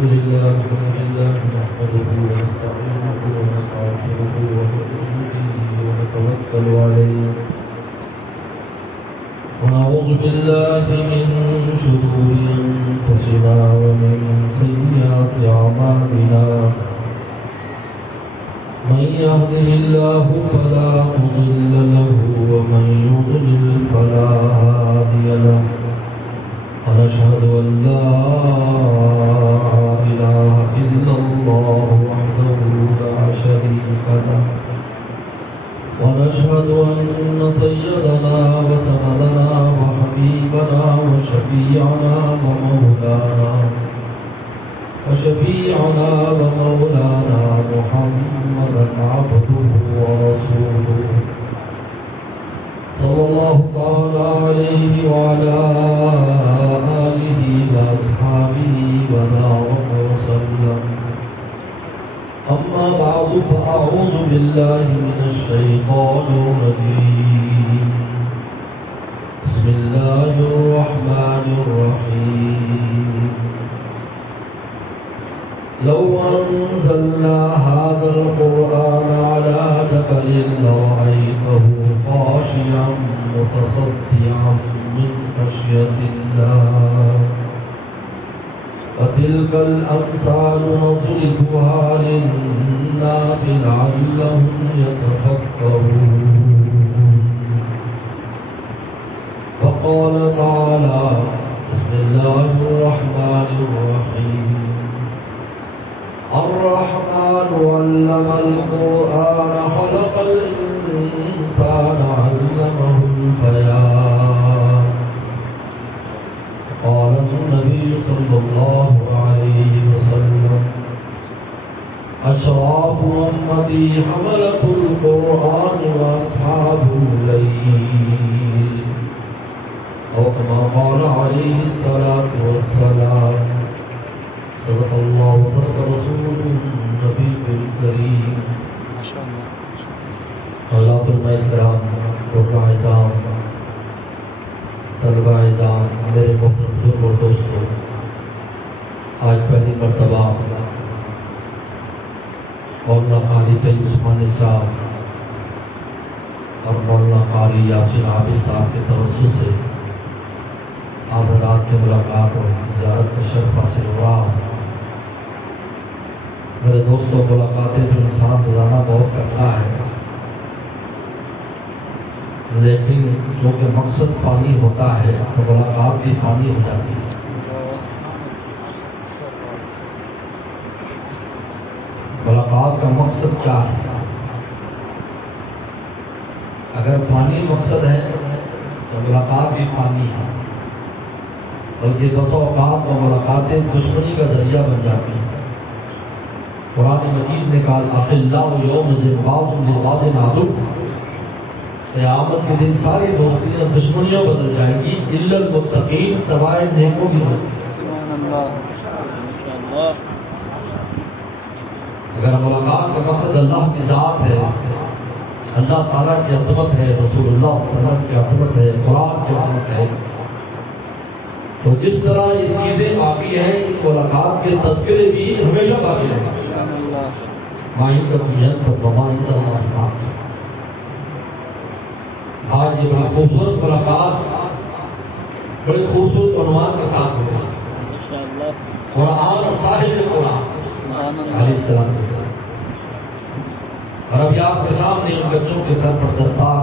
لله نحمده ونستعينه ونستغفره ونؤمن به ونتوكل عليه ونعوذ بالله من شرور أنفسنا ومن سيئات أعمالنا من يهده الله فلا مضل له ومن يضلل فلا هادي له ونشهد أن لا إله إلا الله وحده لا شريك له ونشهد أن سيدنا وسندنا وحبيبنا وشفيعنا ومولانا محمدا عبده ورسوله صلى الله تعالى عليه وعلى آله وأصحابه وبارك وسلم أما بعد فأعوذ بالله من الشيطان الرجيم بسم الله الرحمن الرحيم لو أنزلنا هذا القرآن على جبل لرأيته خاشعا متصدعا من خشية الله وتلك الأمثال نضربها للناس لعلهم يتفكرون وقال تعالى بسم الله الرحمن الرحيم الرحمن علم القرآن خلق الإنسان علمه البيان قال النبي صلى الله عليه وسلم أشراف أمتي حملة القرآن وأصحاب الليل أو كما قال عليه الصلاة والسلام صدق الله وصدق رسوله النبي الكريم حضرات علماء کرام رکوع اعظام طلبہ اعظام میرے محترم اور دوستوں آج پہلی مرتبہ مولانا قاری طیب عثمانی صاحب اور مولانا قاری یاسین عابد صاحب کے توسط سے آپ حضرات کی ملاقات اور زیارت کا شرف حاصل ہوا. میرے دوستوں ملاقاتیں جو انسان روزانہ بہت کرتا ہے لیکن چونکہ مقصد پانی ہوتا ہے تو ملاقات بھی پانی ہو جاتی ہے. ملاقات کا مقصد کیا ہے؟ اگر پانی مقصد ہے تو ملاقات بھی پانی ہے، بلکہ بسا اوقات و ملاقاتیں دشمنی کا ذریعہ بن جاتی ہیں. قرآن مجید نے کہا اخلاء یوم بعض لبعض عدو، قیامت کے دن ساری دوستیاں دشمنیوں بدل جائیں گی الا المتقین، سوائے نیکوں کی دوستی. اگر ملاقات کا مقصد اللہ کی ذات ہے، اللہ تعالیٰ کی عظمت ہے، رسول اللہ صلی اللہ علیہ وسلم کی عظمت ہے، قرآن کی عظمت ہے، تو جس طرح یہ چیزیں باقی ہیں ان ملاقات کے تذکرے بھی ہمیشہ باقی ہیں. آج یہ بڑی خوبصورت ملاقات بڑے خوبصورت عنوان کے ساتھ ہوئی قرآن صاحب قرآن علیہ السلام. اور ابھی آپ کے سامنے ان بچوں کے سر پر دستار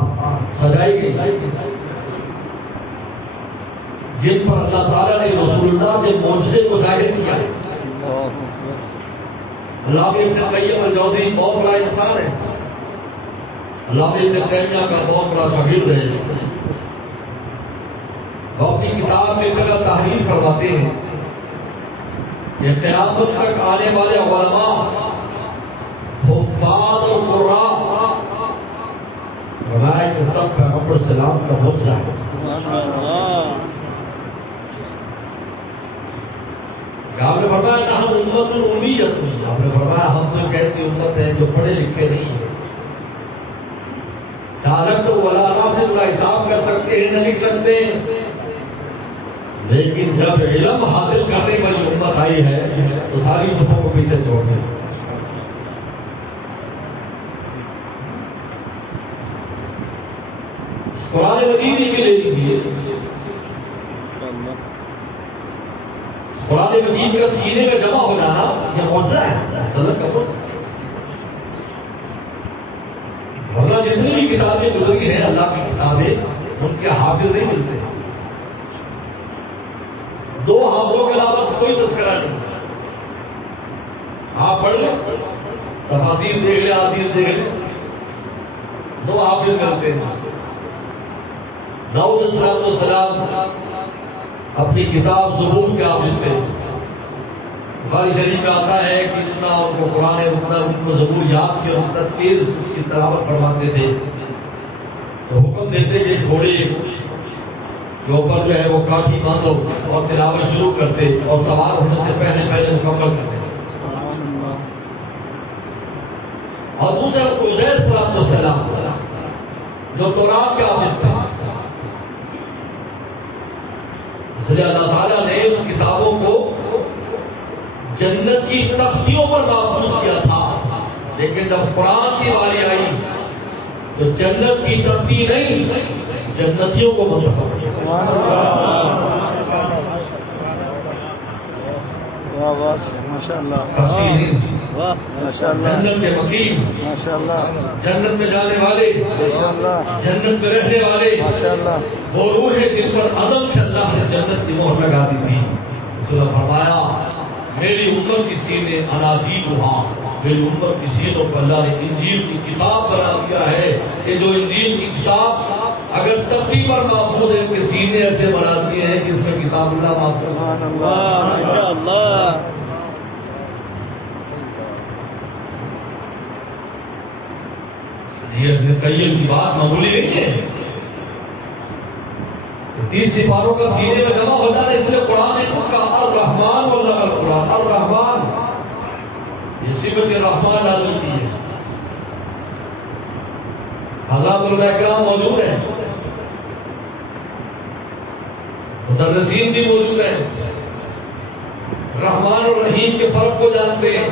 سجائی گئی جن پر اللہ تعالیٰ نے رسول اللہ کے معجزے کو ظاہر کیا ہے. علامہ ابن قیم الجوزی بہت بڑا انسان ہے، علامہ ابن تیمیہ کا بہت بڑا شاگرد ہے. وہ اپنی کتاب میں جگہ تحریر کرواتے ہیں کہ قیامت تک آنے والے علماء، حفاظ اور قراء فرمایا کہ سب پیغمبر السلام کا حصہ ہے. آپ نے فرمایا کہ ہم امت امیت نہیں، آپ نے فرمایا ہم تو ایک ایسی امت ہے جو پڑھے لکھے نہیں ہیں. جہالت تو ولانا سے ان کا حساب کر سکتے ہیں نہ لکھ سکتے ہیں، لیکن جب علم حاصل کرنے والی امت آئی ہے تو ساری دفعوں کو پیچھے چھوڑ دیں. قرآن مجید کے لے لیجیے. قرآن مجید کا سینے میں جمع ہو جانا یہ معجزہ ہے سلط کا پتر. ورنہ جتنی بھی کتابیں گزری ہیں اللہ کی کتابیں ان کے حافظ نہیں ملتے. 2 حافظوں کے علاوہ کوئی تذکرہ نہیں. آپ پڑھ لیں تفاسیر دیکھ لیں حدیث دیکھ لیں 2 حافظ کرتے ہیں. داؤد علیہ السلام اپنی کتاب زبور کے حافظ تھے. بخاری شریف میں آتا ہے کہ اتنا ان کو قرآن اتنا ان کو زبور یاد کے اتنا تیز اس کی تلاوت فرماتے تھے تو حکم دیتے کہ گھوڑے کے اوپر جو ہے وہ کاٹھی باندھو اور تلاوت شروع کرتے اور سوار ہونے سے پہلے مکمل کرتے. اور دوسرا عزیر صلی السلام جو تورات کے حافظ تھا. اس لیے اللہ تعالیٰ نے ان کتابوں کو جنت کی تختیوں پر محفوظ کیا تھا. لیکن جب قرآن کی باری آئی تو جنت کی تختی نہیں جنتیوں کو منتخب کیا. جنت کے وکیل جنت میں جانے والے جنت میں رہنے والے وہ روح ہے جن پر ازل سے اللہ نے جنت کی مہر لگا دی تھی. اس نے فرمایا میری امت کی سینے اناجیل ہوا. میری امت کی سینوں پر اللہ نے انجیل کی کتاب بنا دیا ہے کہ جو انجیل کی کتاب اگر تختی پر محفوظ ہے کہ سینے ایسے بنا دیے ہیں کہ اس میں کتاب اللہ محفوظ. یہ قیم کی بات معمولی نہیں ہے. 30 سپاروں کا سینے میں جمع ہوتا ہے. اس لیے قرآن نے خود کہا الرحمن واللہ القرآن. الرحمن یہ صفت رحمان نازل کی ہے. حضرات علماء کرام موجود ہیں مدرسین بھی موجود ہیں رحمان اور رحیم کے فرق کو جانتے ہیں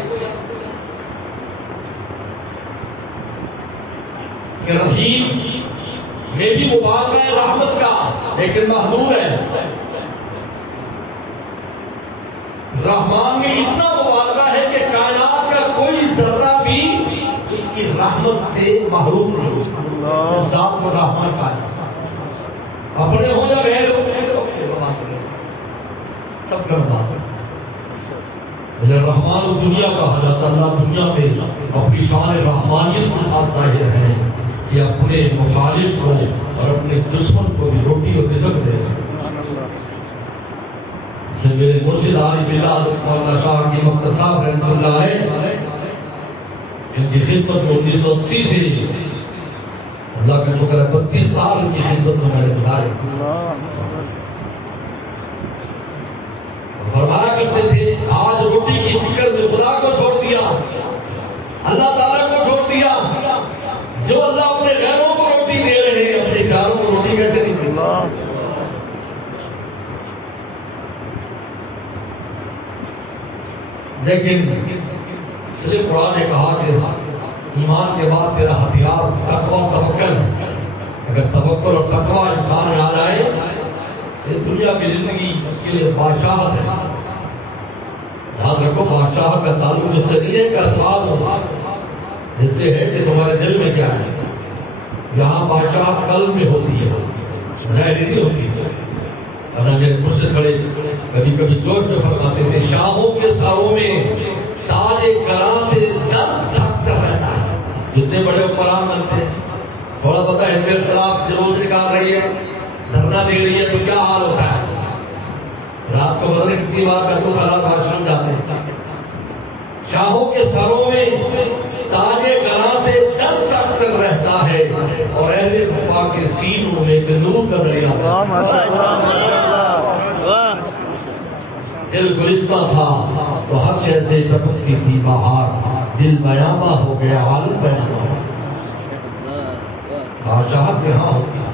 کہ رحیم میں بھی مبالغہ ہے رحمت کا لیکن محدود ہے. رحمان میں اتنا مبالغہ ہے کہ کائنات کا کوئی ذرہ بھی اس کی رحمت سے محروم نہیں. ذات کو رحمان کا اپنے ہو یا غیر سب کا بات ہے. رحمان دنیا کا حضرت اللہ دنیا میں اپنی شان رحمانیت کے ساتھ ظاہر ہے کہ اپنے مخالف کو اور اپنے دشمن کو بھی روٹی اور رزق دے. میرے مرشد عارف باللہ مولانا شاہ کی مقدس صاحب رحمۃ اللہ علیہ ان کی خدمت میں 1980 سے اللہ کا شکر ہے 32 سال کی خدمت میں میں نے گزارے. فرمایا کرتے تھے آج روٹی کی فکر میں خدا کو چھوڑ دیا اللہ تعالیٰ کو چھوڑ دیا. جو اللہ اپنے غیروں کو روٹی دے رہے ہیں اپنے پیاروں کو روٹی کیسے نہیں دے. لیکن اس لیے قرآن نے کہا کہ ایمان کے بعد تیرا ہتھیار تقویٰ توکل ہے. اگر توکل اور تقویٰ انسان میں آ جائے یہ دنیا کی زندگی اس کے لیے بادشاہت ہے. یاد رکھو بادشاہ کا تعلق اس سے نہیں ہے کہ اسباب ہو جس سے ہے کہ تمہارے دل میں کیا ہے. یہاں بادشاہ قلب میں ہوتی ہے ظاہری نہیں ہوتی ہے. میرے خود سے کھڑے کبھی کبھی جوش میں فرماتے تھے شاہوں کے سروں میں تاج کراں سے درد سخت رہتا ہے. جتنے بڑے حکمران بنتے ہیں تھوڑا بتا ان کے خلاف جلوس نکال رہی ہے دھرنا دے رہی ہے تو کیا حال ہوتا ہے. رات کو بدلے کتنی بار کا تو خراب بادشاہ جاتے ہیں. شاہوں کے سروں میں تاج کراں سے درد سخت رہتا ہے اور اہل وفا کے سینوں میں نور کا دریا. دل گلستہ تھا تو ہر شے سے ٹپکتی تھی بہار. دل بیاباں ہو گیا عالم بیاباں. بادشاہت یہاں ہوتی ہے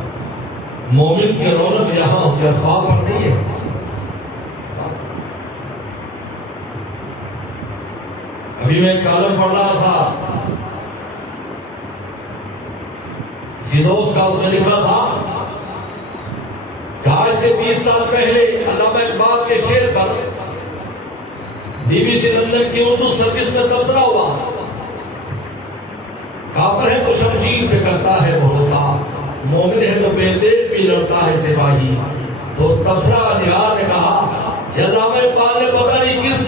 مومن کی رونق یہاں ہوتی ہے اسباب پر نہیں ہے. ابھی میں کالم پڑھ رہا تھا، فردوس کا اس میں لکھا تھا کہ آج سے 20 سال پہلے علامہ اقبال کے شعر پر BBC لندن کی اردو سروس میں تبصرہ ہوا، کافر ہے تو شمشیر پہ کرتا ہے بھروسہ، مومن ہے تو بے دیر بھی لڑتا ہے سپاہی۔ تو اس تبصرہ نگار نے کہا کہ علامہ اقبال نے پتہ نہیں کس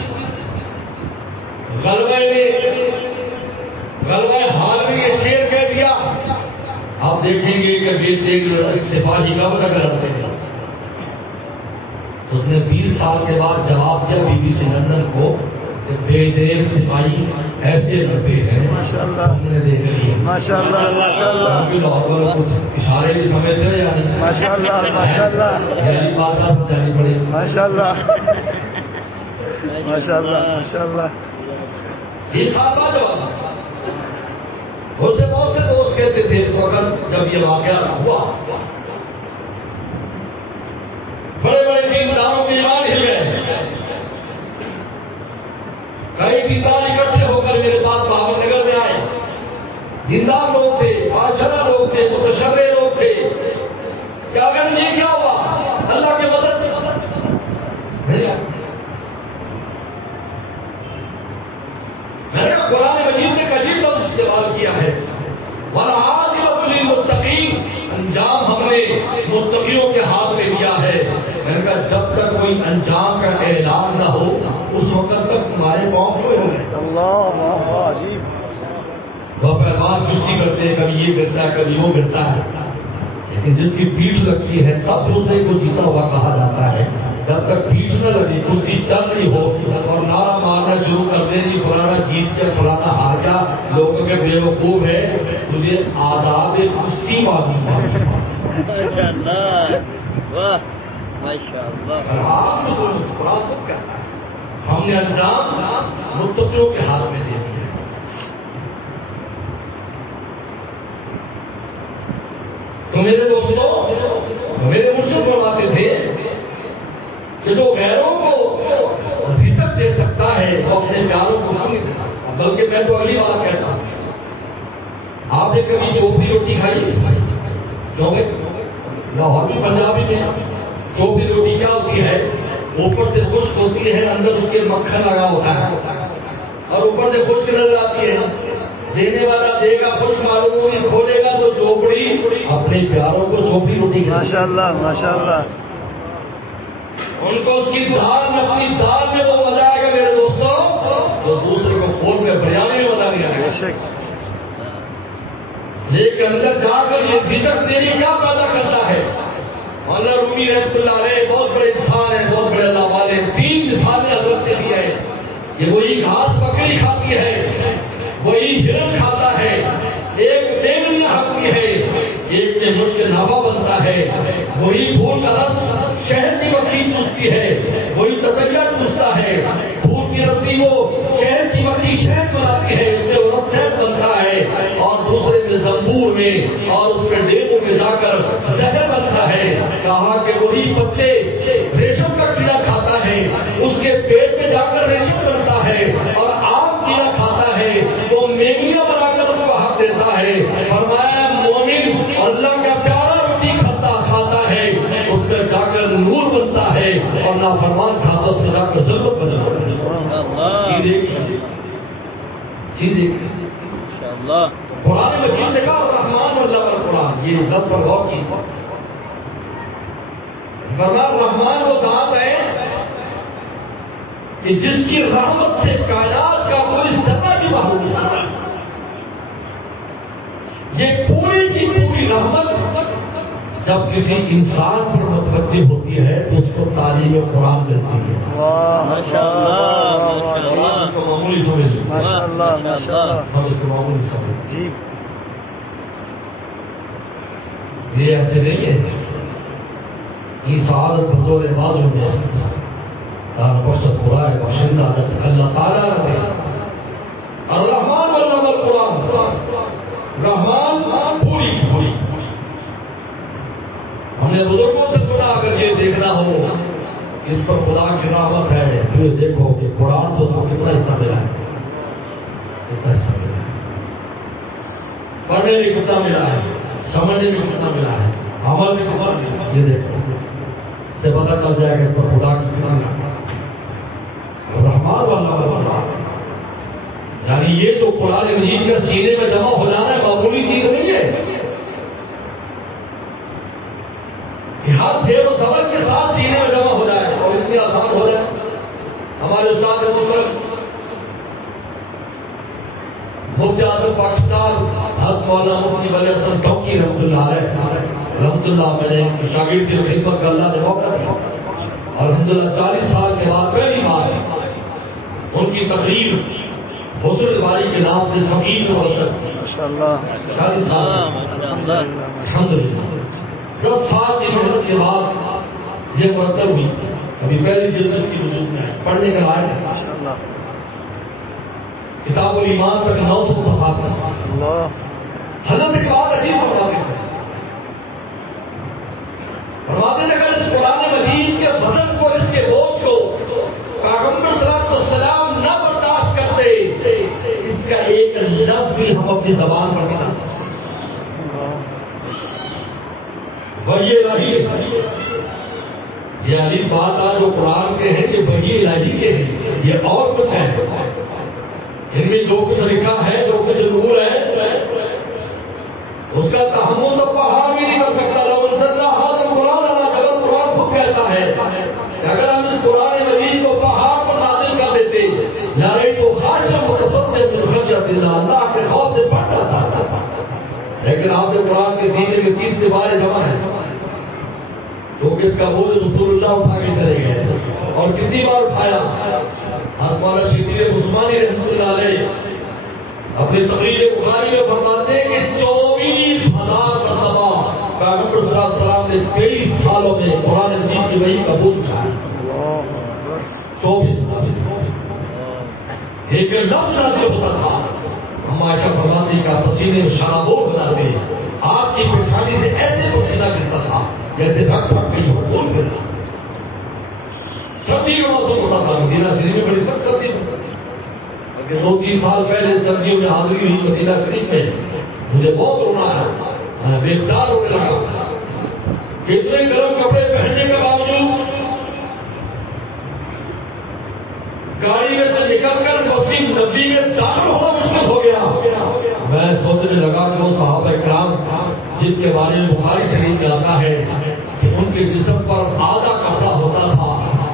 غلبہ حال میں یہ شعر کہہ دیا۔ آپ دیکھیں گے کہ بے دیر سپاہی کب تک لڑتے ہیں۔ اس نے 20 سال کے بعد جواب دیا BBC لندن کو کہ بے دیر سپاہی ایسے لڑتے ہیں، ہم نے دیکھ لیا۔ ماشاءاللہ ماشاءاللہ کچھ اشارے بھی سمجھتے ہیں یا نہیں؟ ماشاءاللہ ماشاءاللہ یہی بات آپ جانی پڑے گی۔ ماشاءاللہ ماشاءاللہ ماشاءاللہ۔ یہ سال بعد اس سے بہت سے دوست کہتے تھے اس وقت جب یہ واقعہ ہوا، بڑے بڑے دینداروں کے ایمان ہل گئے، کئی دیندار اکٹھے ہو کر میرے پاس بہاول نگر میں آئے۔ دیندار لوگ تھے، بادشاہ لوگ تھے، متشرع لوگ تھے۔ کیا کریں یہ کیا ہوا؟ اللہ کی مدد میں نے کہا قرآن مجید نے عجیب لفظ استعمال کیا ہے، وَالْعَاقِبَةُ لِلْمُتَّقِينَ، انجام ہم نے متقیوں کے ہاتھ میں دیا ہے۔ میں نے کہا جب تک کوئی انجام کا اعلان نہ ہو اس وقت تک تمہارے پاؤں کھڑے ہو گئے۔ اللہ عجیب۔ وہ پہلوان کشتی کرتے ہیں، کبھی یہ گرتا ہے کبھی وہ گرتا ہے، لیکن جس کی پیٹھ لگتی ہے تب دوسرے کو جیتا ہوا کہا جاتا ہے۔ جب تک پیٹھ نہ لگی، کشتی چل رہی ہو اور نعرہ مارنا شروع کر دے کہ فلانا جیت گیا فلانا ہار گیا، لوگوں کے بے وقوف ہے، تجھے آداب کشتی معلوم ہے۔ ہم نے انجام متقیوں کے ہاتھ میں دے دیا۔ تو میرے دوستوں، میرے مرشد فرماتے تھے کہ جو غیروں کو رزق دے سکتا ہے وہ اپنے پیاروں کو نہیں دیتا۔ بلکہ میں تو اگلی بات کہتا ہوں، آپ نے کبھی چوپڑی روٹی کھائی؟ لاہور میں پنجابی میں چوپڑی روٹی کیا ہوتی ہے؟ اوپر سے خشک ہوتی ہے، اندر اس کے مکھن لگا ہوتا ہے اور اوپر سے خشک نظر آتی ہے۔ دینے والا دے گا خشک معلوم ہوگی، کھولے گا تو چوپڑی اپنے پیاروں کو چوپڑی روٹی ماشاءاللہ ماشاءاللہ۔ ان کو اس کی دال میں اپنی دال میں وہ مزہ آئے گا میرے دوستوں، تو دوسرے کو کھول میں بریانی میں مزہ نہیں آئے گا۔ لیکن اندر جا کر یہ رزق تیری کیا پیدا کرتا ہے؟ مولانا رومی رحمۃ اللہ علیہ بہت بڑے انسان ہیں، بہت بڑے اللہ والے۔ 3 مثالیں حضرت نے دی ہیں کہ وہی گھاس بکری کھاتی ہے، وہی ہرن کھاتا ہے، ایک تیل ہاتھی ہے، ایک میں مشک نابا بنتا ہے، وہی پھول کا رس شہد کی مکھی چوستی ہے، وہی تتیا چوستا ہے، پھول کی رسی وہ شہد کی مکھی شہد بناتی ہے، اس سے وہ رس شہد بنتا ہے، اور دوسرے میں زنبور میں اور اس کے ڈیبوں میں جا کر زہر بنتا ہے۔ کہا کہ وہی پتے ریشم کا کیڑا کھاتا ہے، اس کے پیٹ میں جا کر ریشم بنتا ہے، اور آپ کیڑا کھاتا ہے وہ میویاں بنا کر اس کو ہاتھ دیتا ہے۔ فرمایا مومن اللہ کا پیارا روٹی کھاتا ہے، اس سے جا کر نور بنتا ہے، اور نافرمان کھاتا اس سے جا کر ضرورت بنتا ہے۔ قرآن مجید نے کہا رحمان اللہ القرآن، یہ عزت پر غور کی۔ فرمایا رحمان وہ ذات ہے کہ جس کی رحمت سے کائنات کا کوئی سطح بھی محروم نہیں ہے۔ یہ پوری کی پوری رحمت جب کسی انسان پر متوجہ ہوتی ہے تو اس کو تعلیم قرآن ملتی ہے۔ قرآن کو معمولی سمجھ لیں، ہم اس کو معمولی سمجھ جی۔ یہ ایسے نہیں ہے یہ سعادت بزور باز ہو جائے دار فرصت خدا ہے بخشندہ اللہ تعالیٰ نے الرحمن علم القرآن، رحمان پوری کی پوری۔ ہم نے بزرگوں سے سنا اگر یہ دیکھنا ہو اس پر خدا کی رحمت ہے تو یہ دیکھو کہ قرآن سے اس کو کتنا حصہ ملا ہے۔ پڑھنے میں کتنا ملا ہے، سمجھنے میں کتنا ملا ہے، عمل میں کتنا ملا ہے، یہ دیکھو سے پتہ چل جائے گا اس پر خدا کی کتنا رحمان والا۔ یعنی یہ جو قرآن مجید کا سینے میں جمع ہو جانا ہے معمولی چیز نہیں ہے کہ ہر پھیر و سبق کے ساتھ سینے میں جمع ہو جائے اور اتنی آسان ہو جائے۔ ہمارے استاد محترم مفتی اعظم پاکستان حضرت مولانا مفتی ولی حسن ٹوکی رحمۃ اللہ علیہ رحمۃ اللہ علیہ شاگرد کی خدمت کا اللہ نے موقع دیا اور الحمدللہ 40 سال کے بعد پہلی بار ان کی تقریر حضور الباری کے نام سے زمین میں وصل ماشاءاللہ 40 سال الحمدللہ 10 سال کی محنت کے بعد یہ مرتب ہوئی۔ ابھی پہلی جلد اس کی وجود میں ہے، پڑھنے کا لائق ہے ماشاءاللہ کتاب الایمان تک 900 صفحات ہے۔ اللہ حضرت ایک بات عجیب فرماتے ہیں، فرماتے ہیں اگر اس قرآن مجید کے وزن کو، اس کے بوجھ کو پیغمبر صلی اللہ علیہ وسلم نہ برداشت کرتے، اس کا ایک لفظ بھی ہم اپنی زبان پر نہ وحی الہی، یہ علی بات آج جو قرآن کے ہیں یہ وحی الہی کے ہیں، یہ اور کچھ ہے۔ ان میں جو کچھ لکھا ہے، جو کچھ نور ہے، اس کا تحمل تو پہاڑ بھی نہیں کر سکتا۔ قرآن خود کہتا ہے کہ اگر ہم اس قرآن مجید کو پہاڑ پر نازل کر دیتے نہیں تو اللہ کے خوف سے پڑھنا چاہتا تھا، لیکن آپ نے قرآن کے سینے میں 30 سے بارے جمع ہے تو کس کا بوجھ رسول اللہ اٹھا کے چلے گئے اور کتنی بار اٹھایا۔ ہمارا شبیر عثمانی رحمۃ اللہ علیہ اپنی تقریر بخاری میں فرماتے ہیں کہ 24,000 مرتبہ پیغمبر صلی اللہ علیہ وسلم نے 23 سالوں میں قرآن مجید کی وحی کا بوجھ اٹھایا۔ 24 ایک لفظ نازل ہوتا تھا، ہم عائشہ فرماتی کا پسینے میں شرابور بناتے، آپ کی پیشانی سے ایسے پسینہ گرتا تھا جیسے رگ پھٹ گئی ہو، بول گرا۔ سردی کا موسم ہوتا تھا، مدینہ شریف میں بڑی سخت سردی ہوتی، لیکن 2-3 سال پہلے سردیوں میں حاضری ہوئی مدینہ شریف میں، مجھے بہت رونا ہے، میں بے اختیار ہونے لگا کہ اتنے گرم کپڑے پہننے کے باوجود گاڑی میں سے نکل کر مسجد نبی میں داخل ہونا مشکل ہو گیا۔ میں سوچنے لگا کہ وہ صحابہ کرام جن کے بارے میں بخاری شریف میں آتا ہے کہ ان کے جسم پر آدھا کپڑا ہوتا تھا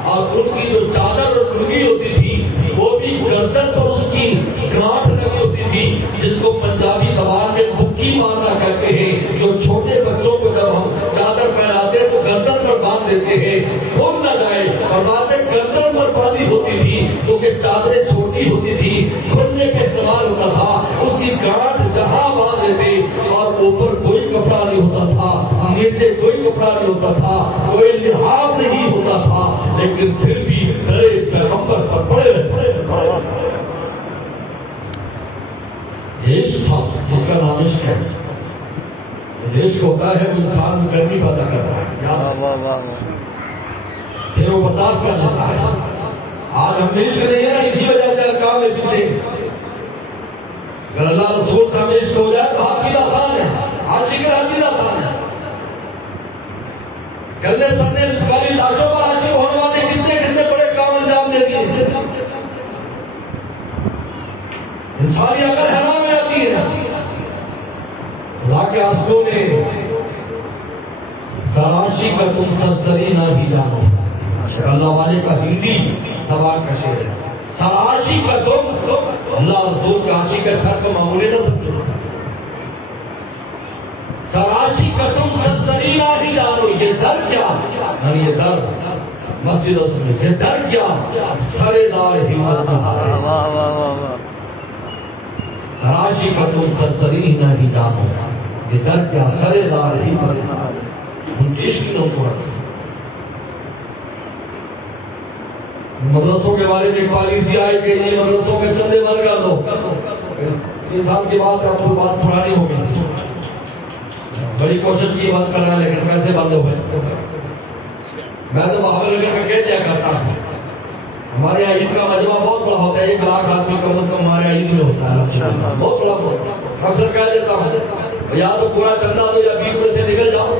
اور ان کی جو چادر اور لنگی ہوتی تھی وہ بھی گردن پر اس کی گانٹھ لگی ہوتی تھی، جس کو پنجابی زبان میں بکی مارنا کہتے ہیں۔ جو چھوٹے بچوں کو جب ہم چادر پہناتے تو گردن پر باندھ دیتے ہیں کھل نہ جائے، اور باتیں گردن پر باندھی ہوتی تھی کیونکہ چادریں چھوٹی ہوتی تھی، کھلنے کا استعمال ہوتا تھا۔ اس کی گانٹھ جہاں باندھ دیتے اور اوپر کوئی کپڑا نہیں ہوتا تھا، نیچے کوئی کپڑا نہیں ہوتا تھا، کوئی لحاظ نہیں ہوتا تھا، لیکن پھر بھی ڈرے پیغمبر پر پڑے رہتے۔ عشق تھا جس کا نام عشق ہے۔ عشق ہوتا ہے وہ انسان میں گرمی پیدا کرتا ہے، پھر وہ برداشت کر لیتا ہے۔ آج ہم عشق نہیں ہے، اسی وجہ سے ارکان میں پیچھے۔ اگر اللہ رسول کا عشق ہو جائے تو ہر چیز آسان ہے، عاشق ہر چیز آسان ہے۔ گلے سنے والی لاشوں پر عاشق ہونے والے کتنے کتنے بڑے کام انجام دے دیے۔ انسانی عقل حیران میں آتی ہے۔ اللہ کے عاشقوں نے سراشی کا تم سرسری نہ بھی جانو، اللہ والے کا ہندی سوال کا شعر ہے۔ سراشی کا تم اللہ رسول کا عاشق کا سر کو معمولی نہ سمجھو، سراشی کا تم سرسری نہ بھی جانو۔ یہ در کیا، یعنی یہ در مسجد میں، یہ در کیا سرے دار ہمت سراشی کا تم سرسری نہ بھی جانو، یہ در کیا سرے دار ہمت۔ ان کی عشق نہ چھوڑ۔ مدرسوں کے بارے میں پالیسی آئی کہ یہ مدرسوں میں چندے بند کر دو، اس سال کے بعد آپ کو بات پرانی ہوگی۔ بڑی کوشش کی بند کرنا لیکن پیسے بند ہو گئے۔ میں تو بہاول نگر میں کہہ دیا کرتا ہوں، ہمارے یہاں عید کا مجمع بہت بڑا ہوتا ہے، 1 لاکھ آدمی کم از کم ہمارے یہاں عید میں ہوتا ہے، بہت بڑا ہوتا ہے۔ اکثر کہہ دیتا ہوں یا تو پورا چندہ دو یا بیچ میں سے نکل جاؤ،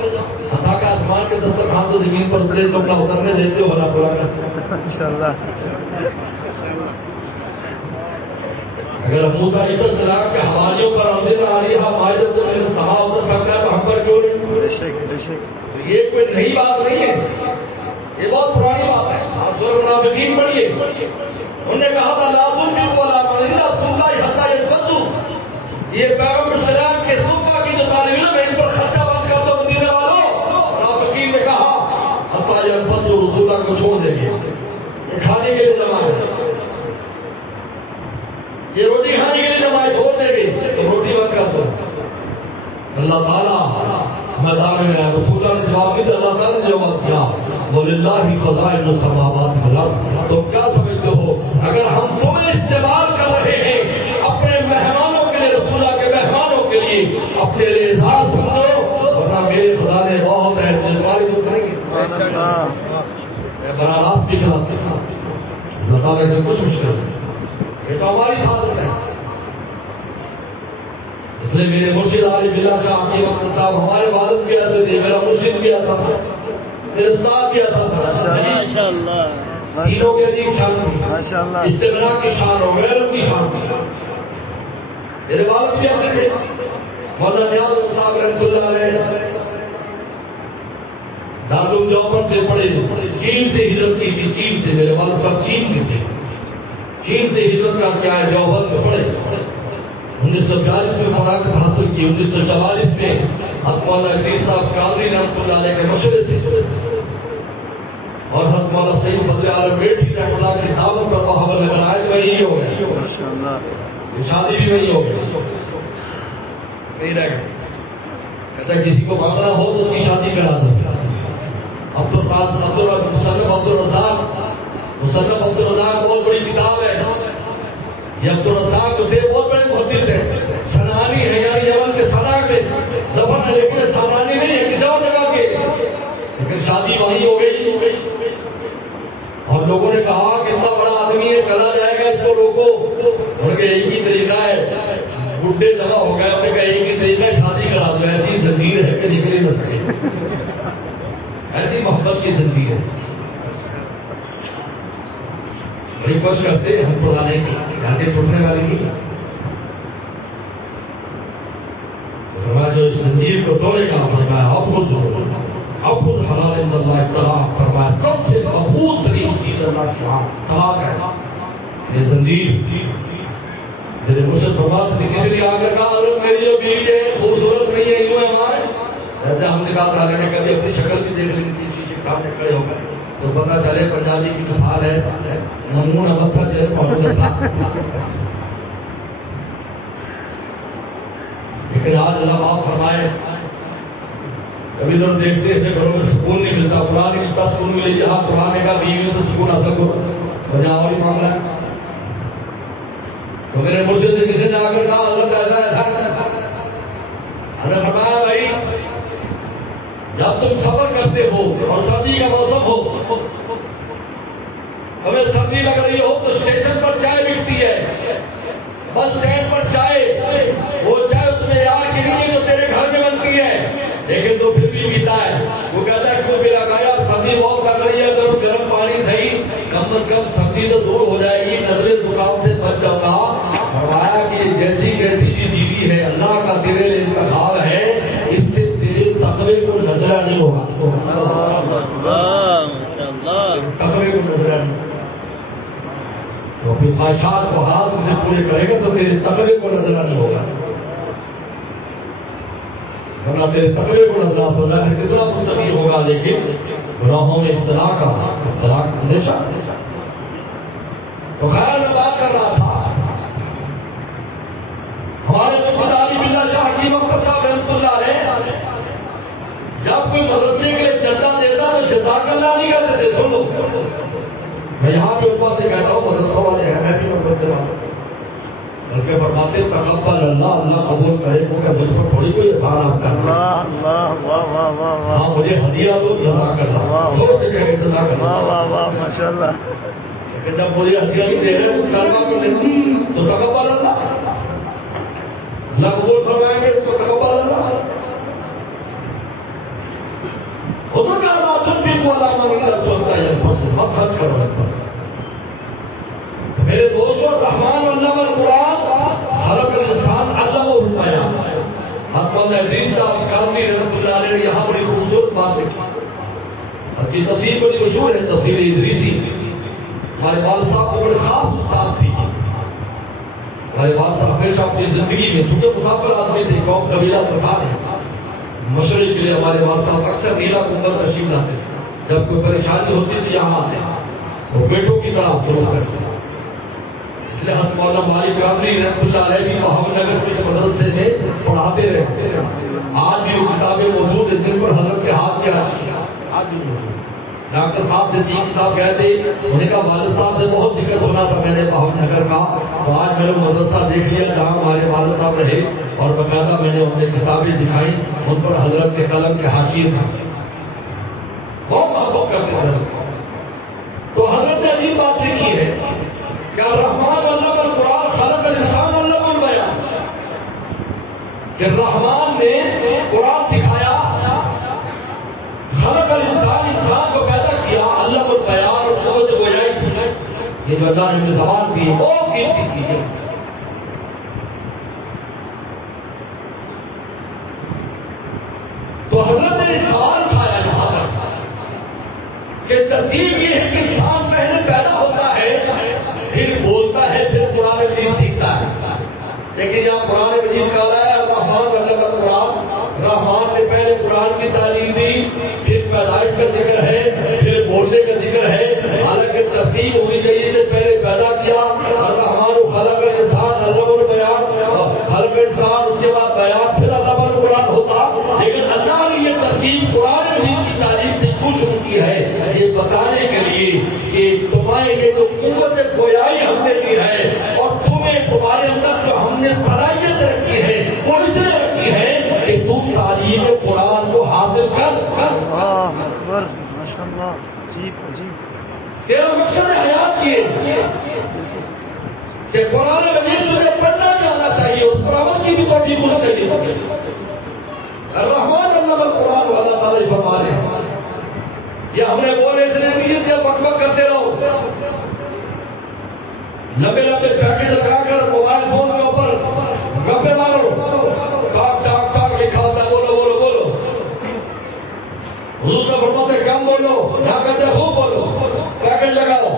ہٹا کے آسمان کے دسترخوان تو زمین پر اترے لوگ نہ اترنے دیتے ہو نہ پورا کرتے۔ ماشاءاللہ اگر موسیٰ علیہ السلام کے حوالیوں پر انزل علیہا مائدۃ من السماء اتر سکتا ہے تو ہم پر کیوں نہیں؟ بے شک تو یہ کوئی نئی بات نہیں ہے، یہ بہت پرانی بات ہے۔ آپ سورۃ المنافقین پڑھیے، انہوں نے کہا تھا لا تنفقوا علی من عند رسول اللہ حتی ينفضوا، یہ پیغمبر السلام کے صحبہ کی جو طالب علم ہے ان پر خرچہ بند کر دو مدینے والوں۔ منافقین نے کہا حتی ينفضوا، رسول اللہ کو چھوڑ دیں گے، یہ کھانے کے لیے جمع ہے، یہ روٹی کھانے کے لیے جمع ہے، چھوڑ دیں گے تو روٹی بند کر دو۔ اللہ تعالیٰ میدان میں رسول اللہ نے جواب دیا، اللہ تعالیٰ نے جواب دیا وَلِلَّهِ خَزَائِنُ السَّمَاوَاتِ وَالْأَرْضِ، تو کیا سمجھتے ہو اگر ہم تمہیں استعمال کر رہے ہیں اپنے مہمانوں کے لیے، رسول اللہ کے مہمانوں کے لیے، اپنے لیے اظہار سمجھو، ورنہ میرے خدا نے بہت ہے تمہاری جو کریں گے میں براہ راست بھی چلا سکتا ہوں۔ اللہ تعالیٰ نے کچھ مشکل ہے، یہ تو ہماری سعادت ہے۔ اس لیے میرے مرشد علی بلّہ شاہ کی وقت صاحب ہمارے والد بھی آتے تھے، میرا مرشد بھی آتا تھا، میرے استاد بھی آتا تھا، تینوں کی عظیم شان تھی، استغنا کی شان ہو، غیرت کی شان تھی۔ میرے والد بھی آتے تھے، مولانا نیاز صاحب رحمۃ اللہ علیہ دارالعلوم دیوبند سے پڑھے، چین سے ہجرت کی تھی، چین سے، میرے والد صاحب چین کے تھے، چین سے ہجرت کر کے آئے، دیوبند میں پڑھے، 1942 میں فراغت حاصل کی، 1944 میں مولانا ادریس صاحب قادری رحمۃ اللہ علیہ کے مشورے سے اور حضرت مولانا سید فضل عالم بیٹھی رحمۃ اللہ کی دعوت پر وہاں لگا آئے تو وہی ہو گئے، شادی بھی وہی ہو گئی، نہیں رہ گئے۔ کہتا ہے کسی کو بھاگنا ہو تو اس کی شادی کرا دو۔ مصنف عبد الرزاق بہت بڑی کتاب ہے، یہ عبد الرزاق جو تھے بہت بڑے محدث ہیں، سنانی ہے، یعنی یمن کے سنا کے زبان ہے، لیکن سامانی نہیں ہے، کسی اور جگہ کے، لیکن شادی وہیں ہو گئی۔ اور لوگوں نے کہا کہ اتنا بڑا آدمی ہے، چلا جائے گا، اس کو روکو۔ انہوں نے ایک ہی طریقہ ہے، بڈھے جمع ہو گئے، انہوں نے کہا ایک ہی طریقہ ہے، شادی کرا دو، ایسی زنجیر ہے کہ نکل ہی نہ سکے، ایسی محبت کی زنجیر ہے۔ بڑی کوشش کرتے ہم پرانے کی جاتے ٹوٹنے والی نہیں، فرمایا جو اس زنجیر کو توڑے گا، فرمایا ابغض حلال عند اللہ طلاق، فرمایا سب سے مقبول ترین چیز اللہ کی طلاق ہے، یہ زنجیر۔ میرے مرشد فرماتے تھے کسی نے آ کر کہا حضرت میری جو بیوی ہے خوبصورت نہیں ہے، یوں ہے ہمارے، جیسے ہم نے کہا تعالیٰ نے کبھی اپنی شکل بھی دیکھ لینی چاہیے، شیشے کے سامنے کھڑے ہو گئے تو پتا چلے پنجابی کی مثال ہے، نمونہ متھا جو ہے محمود اللہ۔ لیکن آج اللہ آپ فرمائے کبھی لوگ دیکھتے ہیں گھروں میں سکون نہیں ملتا، قرآن کی کا سکون ملے، یہاں قرآن کا بیویوں سے سکون حاصل کرو، وجہ اور ہی معاملہ ہے۔ تو میرے مرشد سے کسی نے آ کر کہا حضرت ایسا ہمیں فرمایا بھائی جب تم سفر کرتے ہو اور سردی کا موسم ہو، ہمیں سردی لگ رہی ہو تو اسٹیشن پر چائے بکتی ہے، بس اسٹینڈ پر چائے، وہ چائے اس میں یار کی نہیں جو تیرے گھر میں بنتی ہے، لیکن تو پھر بھی پیتا ہے۔ وہ کہتا ہے کیوں میرا گایا سردی بہت لگ رہی ہے، ضرور گرم پانی صحیح، کم از کم سردی تو دور ہو جائے گی، نزلے زکام سے بچ جاؤں گا۔ فرمایا کہ جیسی جیسی بھی بیوی ہے اللہ کا تیرے لیے انتخاب ہے، اس سے تیرے تقوی کو نظرہ نہیں ہوگا، تقوی کو نظرہ نہیں، تو اپنی خواہشات کو ہاتھ سے پورے کرے گا تو تیرے تقوی کو نظرہ نہیں ہوگا، ورنہ تیرے تقوی کو نظرہ ہوگا، کتنا مستقل ہوگا، لیکن گناہوں میں ابتلا کا اندیشہ۔ تو خیر میں بات کر رہا تھا ہمارے مرشد علی بلّہ شاہ کی وقت صاحب رحمۃ اللہ علیہ جب کوئی مدرسے کے لیے چندہ دیتا تو جزاک اللہ نہیں کہتے تھے، سن لو میں یہاں پہ اوپر سے کہتا ہوں مدرسہ والے ہیں، میں بھی مدرسے والا، بلکہ فرماتے تقبل اللہ، اللہ قبول کرے، کیونکہ مجھ پر تھوڑی کوئی احسان آپ کرنا، ہاں مجھے ہدیہ دو، جزاک اللہ، سوچ کے کہے جزاک اللہ، ماشاءاللہ۔ کہ جب مجھے ہدیہ بھی دے رہے ہیں طلبہ کو نہیں تو تقبل اللہ، اللہ قبول فرمائیں گے اس کو تقبل اللہ۔ مولانا ادریس صاحب کاروی رحمۃ اللہ علیہ نے یہاں بڑی خوبصورت بات لکھی. اب یہ تفسیر بڑی مشہور ہے، تفسیر ادریسی. ہمارے والد صاحب کو بڑے خاص استاد تھی. ہمارے والد صاحب ہمیشہ اپنی زندگی میں چونکہ مسافر آدمی تھے، قوم قبیلہ پٹھان ہے، مشرق کے لیے ہمارے والد صاحب اکثر نیلا کمبر تشریف لاتے. جب کوئی پریشانی ہوتی تھی یہاں آتے اور بیٹوں کی طرح سلوک کرتے. اس لیے ہم مولانا مالک قادری رحمۃ اللہ علیہ بھی محمد نگر کے مدرسے میں پڑھاتے رہتے. آج بھی وہ کتابیں موجود ہیں جن پر حضرت کے ہاتھ کے آج بھی موجود. ڈاکٹر صاحب صدیق صاحب کہتے انہوں نے کہا والد صاحب سے بہت ذکر سنا تھا میں نے محمد نگر کا، تو آج میں نے مدرسہ دیکھ لیا جہاں ہمارے والد صاحب رہے اور باقاعدہ میں نے انہیں کتابیں دکھائی، ان پر حضرت کے قلم کے حاشیے تھے. بہت محبت کرتے تھے. تو حضرت نے عجیب بات لکھی ہے کہ رحمان علم القرآن خلق الانسان علم البیان، کہ رحمان نے قرآن سکھایا، خلق الانسان انسان کو پیدا کیا، علم البیان اور سمجھ گویائی سنائی. یہ جو اللہ نے زبان دی بہت قیمتی چیز ہے. تو حضرت نے سوال اٹھایا یہاں تک کہ ترتیب یہ ہے کہ انسان پہلے پیدا ہوتا ہے، پھر بولتا ہے، پھر قرآن مجید سیکھتا ہے. لیکن جہاں قرآن مجید کا آیا ہے رحمان علم القرآن، رحمان نے پہلے قرآن کی تعلیم دی، پھر پیدائش کا ذکر ہے، پھر بولنے کا ذکر ہے. حالانکہ ترتیب ہونی چاہیے کہ پہلے پیدا کیا الرحمن خلق الانسان علم البیان، خلق انسان اس کے بعد بیان، پھر علم القرآن ہوتا. لیکن اللہ نے یہ ترتیب قرآن مجید کی تعلیم سے کیوں شروع کی ہے؟ یہ بتانے کے لیے کہ تمہیں یہ جو قوت گویائی ہم نے دی ہے اور تمہیں تمہارے اندر جو ہم نے صلاحیت رکھی ہے وہ اس لیے رکھی ہے کہ تم تعلیم قرآن کو حاصل کر. تیرا مقصد حیات یہ کہ قرآن مجید تمہیں پڑھنا بھی آنا چاہیے، اس پر عمل کی بھی توفیق ہونی چاہیے. الرحمن علم القرآن اللہ تعالیٰ فرما رہے ہیں. یہ ہم نے بولے اس لیے نہیں کہ بک بک کرتے رہو، لمبے لمبے پیکٹ لگا کر موبائل فون کے اوپر گپے مارو، ٹاک ٹاک ٹاک لکھا ہوتا ہے، بولو بولو بولو. حضور سے فرماتے کم بولو، نہ کرتے خوب بولو، پیکٹ لگاؤ.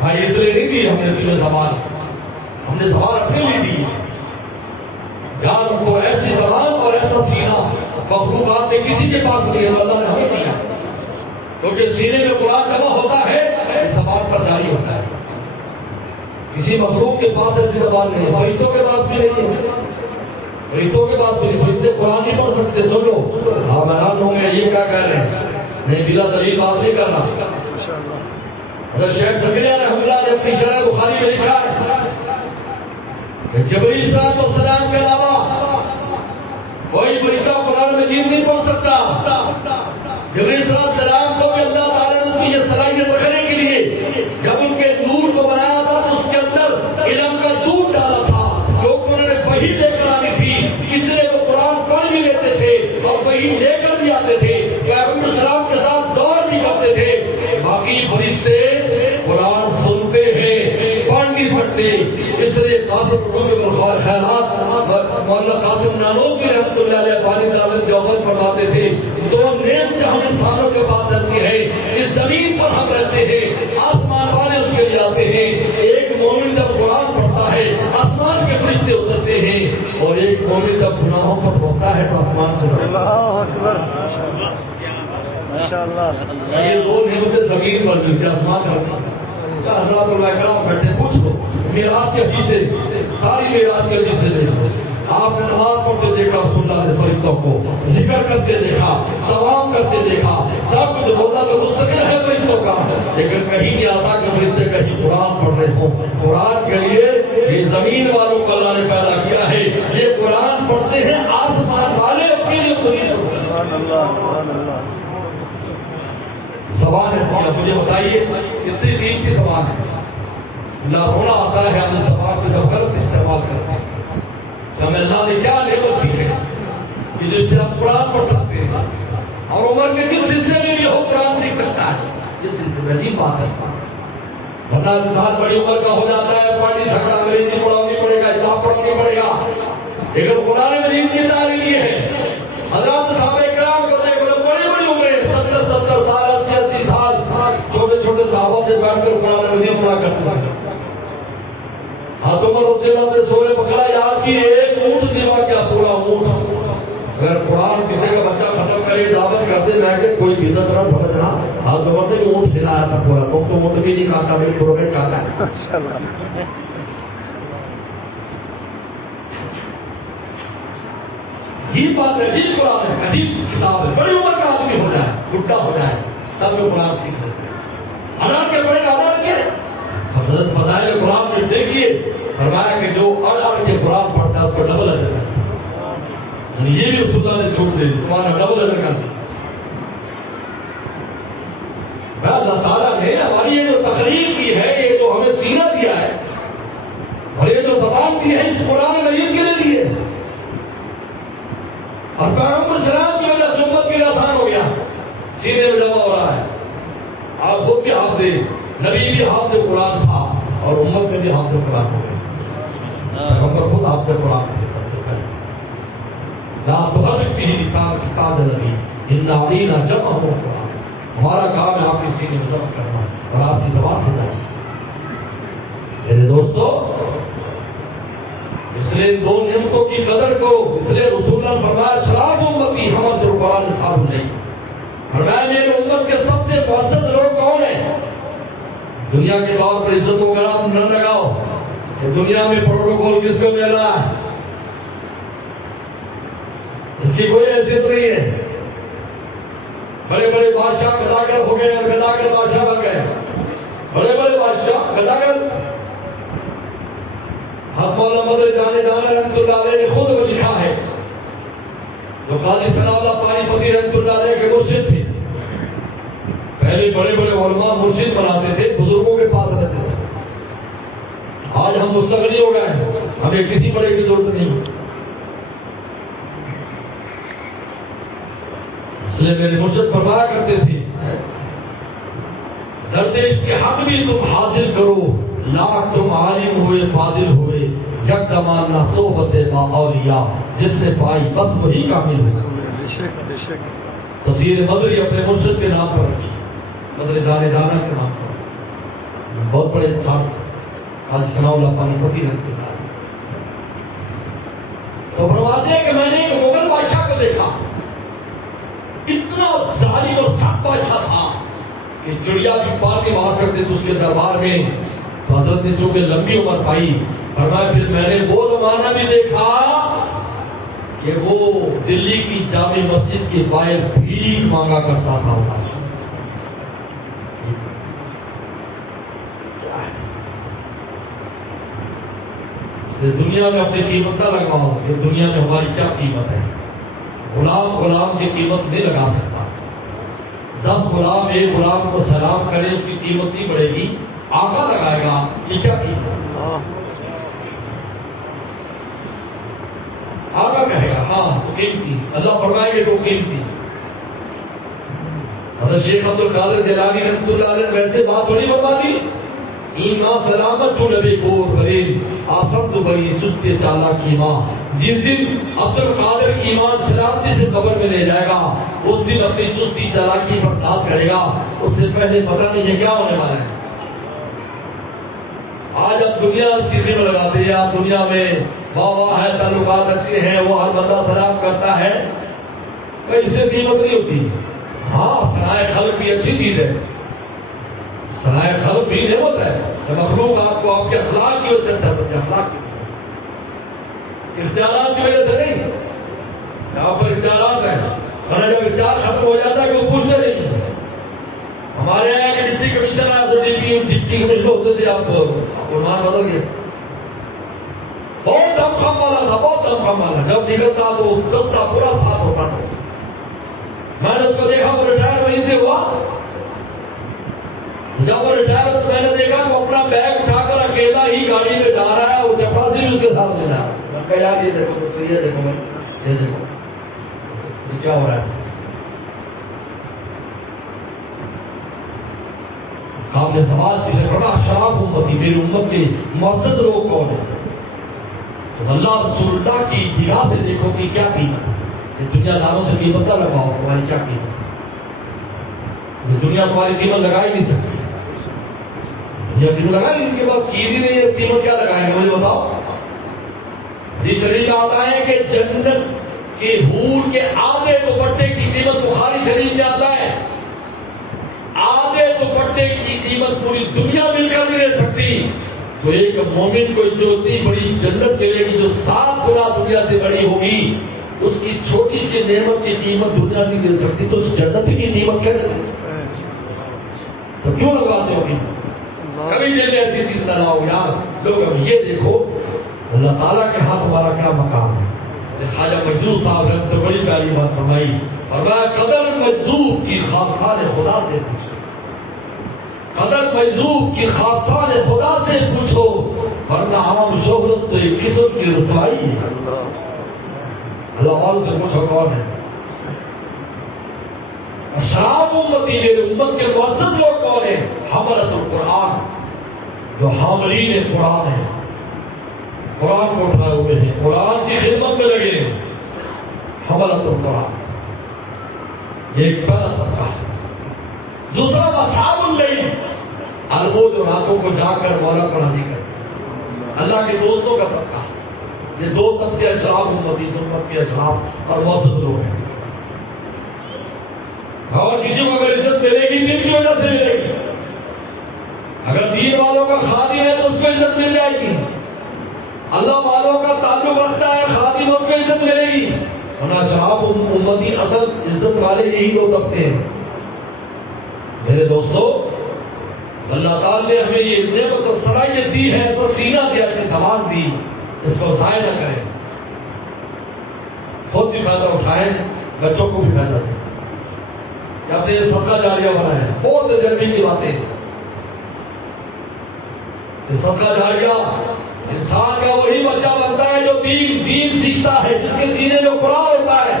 بھائی اس لیے نہیں دی ہم نے تمہیں زبان، ہم نے زبان اپنے لیے دی. جان کو ایسی زبان اور ایسا سینہ مخلوقات میں کسی کے پاس نہیں ہے، اللہ نے ہمیں دیا. کیونکہ سینے میں قرآن جمع ہوتا ہے، زبان پر جاری ہوتا ہے. کسی مخلوق کے پاس ایسی زبان نہیں ہے، فرشتوں کے پاس بھی نہیں ہے، فرشتوں کے پاس بھی نہیں. فرشتے قرآن نہیں پڑھ سکتے. سنو ہاں حیران ہوں گے یہ کیا کہہ رہے ہیں، نہیں بلا دلیل بات نہیں کرنا. حضرت شیخ زکریا رحمۃ اللہ نے اپنی شرح بخاری میں لکھا ہے کہ جبرائیل صلی اللہ علیہ وسلم کے علاوہ کوئی فرشتہ قرآن مجید نہیں پڑھ سکتا. جبرائیل صلی اللہ علیہ وسلم کو بھی اللہ تعالیٰ نے اس کی یہ صلاحیت رکھنے کے لیے جب ان کے نور کو بنایا تھا تو اس کے اندر علم کا دودھ ڈالا تھا، کیونکہ انہوں نے وحی لے کر آنی تھی، اس لیے وہ قرآن پڑھ بھی لیتے تھے اور وحی لے کر بھی آتے تھے، پیغمبر السلام کے ساتھ دور بھی کرتے تھے. باقی فرشتے قرآن سنتے ہیں، پڑھ نہیں سکتے. اس لیے قاسم خیرات مولانا قاسم نانوتوی رحمۃ اللہ علیہ پانی دعوت دیوبند فرماتے تھے دو نعمتیں ہم انسانوں کے پاس رہتی ہے. اس زمین پر ہم رہتے ہیں، آسمان والے اس کے لیے آتے ہیں. ایک مومن جب قرآن پڑھتا ہے آسمان کے فرشتے اترتے ہیں، اور ایک مومن جب گناہوں پر ہوتا ہے تو آسمان سے اللہ اکبر ماشاءاللہ. یہ دو نعمتیں زمین پر ملتی آسمان پر. حضرات علماء بیٹھے پوچھ لو میراث کے حدیث سے، ساری میراث کے حدیث سے دیکھو. آپ نے نماز پڑھتے دیکھا رسول اللہ نے فرشتوں کو، ذکر کرتے دیکھا، تمام کرتے دیکھا، سب کچھ ہوتا تو مستقل ہے فرشتوں کا. لیکن کہیں نہیں آتا کہ فرشتے کہیں قرآن پڑھ رہے ہوں. قرآن کے لیے یہ زمین والوں کو اللہ نے پیدا کیا ہے، یہ قرآن پڑھتے ہیں آسمان والے اس کے لیے سبحان اللہ سبحان اللہ. زبان ہے مجھے بتائیے کتنی قیمتی زبان ہے. نہ رونا آتا ہے ہم اس زبان کو جب غلط استعمال کرتے ہیں. ہمیں اللہ نے کیا نعمت دی ہے کہ جس سے ہم قرآن پڑھ سکتے ہیں، اور عمر کے کس حصے میں یہ ہو قرآن نہیں کرتا ہے. اس حصے میں عجیب بات ہے. ورنہ انسان بڑی عمر کا ہو جاتا ہے، پڑھ نہیں سکتا، انگریزی پڑھا نہیں پڑے گا، اسلام پڑھنا نہیں پڑے گا. لیکن قرآن مجید کی تعلیم یہ ہے، حضرات صحابہ کرام کو دیکھ لو، بڑی بڑی عمریں 70 سال 80 سال چھوٹے چھوٹے صحابہ سے بیٹھ کر قرآن مجید پڑھا کرتے ہیں۔ حضرت عمر رضی اللہ عنہ سورہ بقرہ یاد کی، ایک اونٹ سوا کیا پورا اونٹ، اگر قرآن کسی کا بچہ ختم کرے دعوت کرتے میں کہ کوئی بدعت نہ سمجھنا، حضرت عمر نے اونٹ کھلایا تھا پورا، تو اونٹ بھی نہیں کھاتا، میری پروگرام کھاتا ہے۔ یہ بات ہے، عجیب قرآن ہے، عجیب کتاب ہے، بڑی عمر کا آدمی ہو جائے، بڈھا ہو جائے تب وہ قرآن سیکھ لیتے ہیں۔ انار کے پڑھے انار کے حضرت فضائل قرآن میں دیکھیے فرمایا کہ جو اڑ کے قرآن پڑھتا ہے اس کو ڈبل اجر ہے، یعنی یہ بھی رسول اللہ نے چھوٹ دے دی، تمہارا ڈبل اجر کر دی۔ اللہ تعالیٰ نے ہماری یہ جو تقریر کی ہے، یہ جو ہمیں سیرت دیا ہے اور یہ جو زبان دی ہے، اس قرآن مجید کے لیے دی ہے، اور پیغمبر سلام کی وجہ سے امت کے لیے آسان ہو گیا، سینے میں جمع ہو رہا ہے۔ آپ خود بھی حافظ، نبی بھی حافظ قرآن تھا اور امت میں بھی حافظ قرآن ہو گیا، پیغمبر خود حافظ قرآن تھے۔ لا تحرک به لسانک لتعجل به ان علینا جمعہ قرآن، ہمارا کام ہے آپ کی سینے میں جمع کرنا اور آپ کی زبان سے جانا۔ میرے دوستو، اس لیے دو نعمتوں کی قدر کرو، اس لیے رسول اللہ نے فرمایا شراب امتی حمد القرآن صاحب نہیں، فرمایا میرے امت کے سب سے معزز لوگ کون ہیں؟ دنیا کے طور پر عزت و کرام نہ لگاؤ کہ دنیا میں پروٹوکول کس کو مل رہا ہے، اس کی کوئی حیثیت نہیں ہے۔ بڑے بڑے بادشاہ گداگر ہو گئے اور گداگر بادشاہ بن گئے، بڑے بڑے بادشاہ گداگر۔ حضرت مولانا مدر جانے جانا رحمۃ اللہ علیہ نے خود وہ لکھا ہے، جو قاضی ثناء اللہ پانی پتی رحمۃ اللہ علیہ کے مرشد تھے، پہلے بڑے بڑے علماء مرشد بناتے تھے، بزرگوں کے پاس رہتے تھے۔ آج ہم مستغنی ہو گئے، ہمیں کسی بڑے کی ضرورت نہیں۔ اس لیے میرے مرشد فرمایا کرتے تھے، دردش کے حق بھی تم حاصل کرو، لاکھ تم عالم ہوئے فاضل ہوئے، یک دمانہ صحبت با اولیاء، جس نے پائی بس وہی کامل ہوئے۔ تفسیر مدری اپنے مرشد کے نام پر رکھی، مدر جانے جانا کے نام پر، بہت بڑے انسان آج ثناء اللہ پانی پتی رہتے ہیں۔ تو فرماتے ہیں کہ میں نے ایک مغل بادشاہ کو دیکھا، اتنا ظالم اور سخت بادشاہ تھا کہ چڑیا بھی پانی مار کرتے تھے اس کے دربار میں، تو حضرت نے چونکہ لمبی عمر پائی، فرمایا پھر میں نے وہ زمانہ بھی دیکھا کہ وہ دلی کی جامع مسجد کے باہر بھیک مانگا کرتا تھا۔ دنیا میں اپنی قیمت نہ لگاؤ کہ دنیا میں ہماری کیا قیمت ہے۔ غلام کی قیمت نہیں لگا سکتا۔ 10 غلام ایک غلام کو سلام کرے، اس کی قیمت نہیں بڑھے گی، آقا لگائے گا کہ کیا قیمت، آقا کہے گا ہاں تو قیمتی، اللہ فرمائے گے تو قیمتی۔ حضرت شیخ عبد القادر جیلانی رحمۃ اللہ علیہ ویسے بات تھوڑی فرما دی، ایمان سلامت چھو نبی کو بریل آسم تو بری چست چالا کی ماں، جس دن عبد القادر ایمان سلامتی سے قبر میں لے جائے گا، اس دن اپنی چستی چالاکی برداشت کرے گا، اس سے پہلے پتہ نہیں ہے کیا ہونے والا ہے۔ آج اب دنیا چیزیں میں لگاتے ہیں، آج دنیا میں واہ واہ ہے، تعلقات اچھے ہیں، وہ ہر بندہ سلام کرتا ہے، اس سے قیمت نہیں ہوتی۔ ہاں سرائے خلق بھی اچھی چیز ہے، سرائے خلق بھی نعمت ہے، جب مخلوق آپ کو آپ کے اخلاق کی وجہ سے اخلاق کی اختیارات کی وجہ سے نہیں، یہاں پر اختیارات ہیں، ورنہ جب اختیار ختم ہو جاتا ہے کہ وہ پوچھتے نہیں۔ ہمارے یہاں کے ڈپٹی کمشنر آیا تو ڈپٹی کمشنر ہوتے تھے، آپ کو قرآن بدل گیا، بہت دم خم والا تھا، بہت دم خم والا، جب نکلتا تو دستہ پورا صاف ہوتا تھا۔ میں نے اس کو دیکھا، وہ ریٹائر وہیں سے ہوا، جب وہ ریٹائر تو میں نے دیکھا وہ اپنا بیگ اٹھا کر اکیلا ہی گاڑی میں جا رہا ہے، وہ چپراسی بھی اس کے ساتھ لے جا رہا ہے۔ میں کہا یار یہ دیکھو مجھ سے، یہ دیکھو میں، یہ دیکھو یہ کیا ہو رہا ہے۔ قابل سوال سے بڑا شراب امتی، میری امت کے معزز لوگ کون ہیں؟ تو اللہ رسول اللہ کی نگاہ سے دیکھو کہ کیا قیمت ہے. یہ دنیا داروں سے قیمت نہ لگاؤ, تمہاری کیا قیمت ہے. یہ دنیا تمہاری قیمت لگا ہی نہیں سکتی. دنیا قیمت لگا نہیں, ان کے پاس چیز ہی نہیں ہے, قیمت کیا لگائیں گے مجھے بتاؤ. یہ شریف میں آتا ہے کہ جنت کے حور کے آدھے دوپٹے کی قیمت بخاری شریف میں آتا ہے, آدھے دوپٹے کی قیمت پوری دنیا مل کر نہیں رہ سکتی. تو ایک مومن کو جو اتنی بڑی جنت ملے گی جو 7 گنا دنیا سے بڑی ہوگی, اس کی چھوٹی سی نعمت کی قیمت دنیا نہیں دے سکتی, تو اس جنت کی قیمت کیسے دے سکتی؟ تو کیوں لگاتے ہو قیمت؟ کبھی دل ایسی چیز نہ لاؤ یار. لوگ اب یہ دیکھو اللہ تعالیٰ کے ہاں تمہارا کیا مقام ہے. خواجہ مجذوب صاحب نے تو بڑی پیاری بات فرمائی, فرمایا قدر مجذوب کی خواستار خدا سے پوچھو, قدر مجذوب کی خواستار خدا سے پوچھو, ورنہ عام شہرت تو ایک قسم کی رسوائی ہے. اللہ والوں سے پوچھو کون ہے. شراب امتی میرے امت کے معزز لوگ کون ہیں؟ حملۃ القرآن, جو حاملین قرآن ہیں, قرآن کو اٹھائے ہوئے ہیں, قرآن کی خدمت میں لگے ہیں. حملۃ القرآن یہ ایک پہلا طبقہ ہے. دوسرا اصحاب اللیل, وہ جو راتوں کو جا کر مولا پڑھانے کا اللہ کے دوستوں کا طبقہ. یہ 2 طبقے اشراف امتی, امت کے اشراف اور معزز لوگ ہیں. اور کسی کو اگر عزت ملے گی کن کی وجہ سے ملے گی؟ اگر دین والوں کا خادم ہے تو اس کو عزت مل جائے گی. اللہ والوں کا تعلق رکھتا ہے خادم, اس کو عزت ملے گی. ورنہ شراب امتی اصل عزت والے یہی 2 طبقے ہیں. میرے دوستو, اللہ تعالیٰ نے ہمیں یہ نعمت اور صلاحیت دی ہے تو سینہ دیا, اسے زبان دی, اس کو ضائع نہ کریں. خود بھی فائدہ اٹھائیں, بچوں کو بھی فائدہ دیں. جب یہ صدقہ جاریہ بنا ہے, بہت جرمی کی باتیں. یہ صدقہ جاریہ انسان کا وہی بچہ بنتا ہے جو دین سیکھتا ہے, جس کے سینے میں قرآن ہوتا ہے.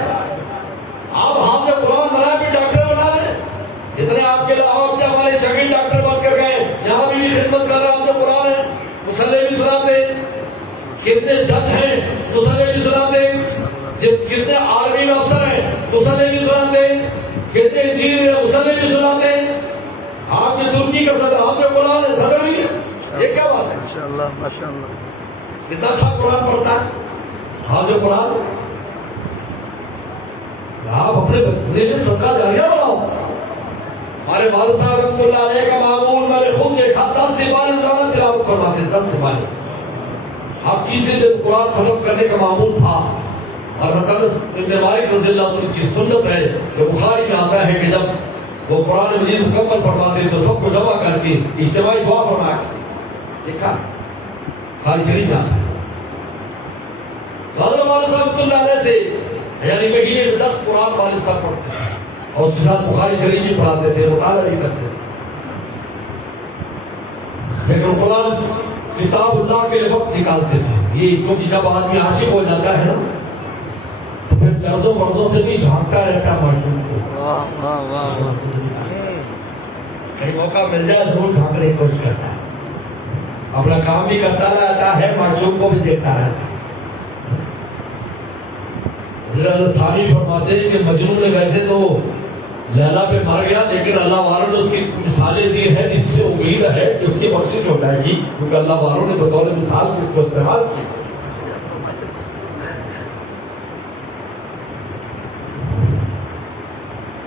آپ ہم نے قرآن بنا بھی ڈاکٹر بنا لیں. جتنے آپ کے لاہور کے ہمارے شگیر ڈاکٹر بن کر گئے, یہاں بھی خدمت کر رہے ہیں, آپ نے قرآن ہے, مسلح بھی سناتے. کتنے جج ہیں, مسلح بھی سناتے. کتنے آرمی میں افسر ہیں, مسلح بھی سناتے. کتنے انجینئر ہیں, مسلح بھی سناتے. آپ کی ترکی کا صدر, آپ نے قرآن ہے, صدر بھی ہے. یہ کیا بات ہے؟ ماشاء اللہ. کتنا اچھا قرآن پڑھتا ہے. حاضر قرآن. آپ اپنے بچے میں صدقہ جاریہ بناؤ. ہمارے والد صاحب رحمۃ اللہ علیہ کا معمول میں نے خود دیکھا, 10 سے 12 قرآن تلاوت کرواتے, 10 سے 12. آپ تیسرے دن قرآن ختم کرنے کا معمول تھا. اور ابن مالک رضی اللہ عنہ کی سنت ہے, جو بخاری میں آتا ہے کہ جب وہ قرآن مجید مکمل پڑھواتے تو سب کو جمع کر کے اجتماعی دعا فرمایا. دیکھا بخاری شریف میں آتا ہے. حضرت والد صاحب رحمۃ اللہ علیہ سے یعنی مہینے میں 10 قرآن والد صاحب پڑھتے ہیں, اور اس کے ساتھ بخاری شریف بھی پڑھاتے تھے, مطالعہ بھی کرتے تھے. لیکن قرآن کتاب اللہ کے لیے وقت نکالتے تھے. یہ کیونکہ جب آدمی عاشق ہو جاتا ہے نا, تو پھر دردوں مردوں سے بھی جھانکتا رہتا معشوق کو. کہیں موقع مل جائے ضرور جھانکنے کی کوشش کرتا ہے. اپنا کام بھی کرتا رہتا ہے, معشوق کو بھی دیکھتا رہتا ہے. تھانی فرماتے ہیں کہ مجنون نے ویسے تو لیلا پہ مر گیا, لیکن اللہ والوں نے اس کی مثالیں دی ہے جس سے امید ہے کہ اس کی بخشش ہو جائے گی, کیونکہ اللہ والوں نے بطور مثال اس کو استعمال کیا.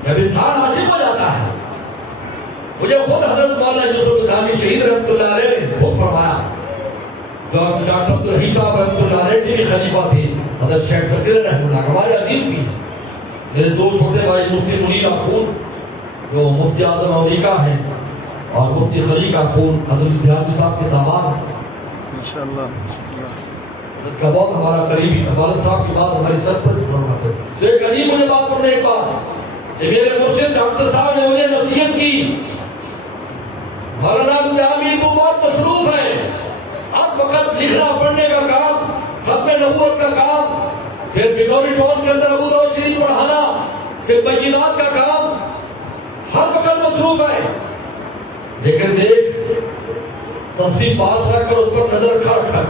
جب انسان عاشق ہو جاتا ہے, مجھے خود حضرت مولانا یوسف نظامی شہید رحمۃ اللہ علیہ نے خود فرمایا, ڈاکٹر عبدالرحیم صاحب رحمۃ اللہ علیہ کے بھی خلیفہ تھے, حضرت شیخ فقیر رحمۃ اللہ ہمارے عزیز بھی. میرے 2 چھوٹے بھائی مفتی منیر اخون جو مفتی اعظم امریکہ ہیں, اور مفتی خلیق اخون حضرت دیہانی صاحب کے داماد ہیں. کا بہت ہمارا قریبی والد صاحب کی بات ہماری سر پر فرماتے. تو ایک عجیب مجھے بات کرنے ایک بات, میرے مرشد ڈاکٹر صاحب نے مجھے نصیحت کی, مولانا جامع تو بہت مصروف ہے, اب وقت لکھنا پڑھنے کا کام, ختم نبوت کا کام, پھر بگوری ٹون کے اندر ابو داؤد شریف پڑھانا, پھر بینات کا کام, ہر وقت مصروف ہے. لیکن دیکھ تصویر پاس رکھ کر اس پر نظر رکھا,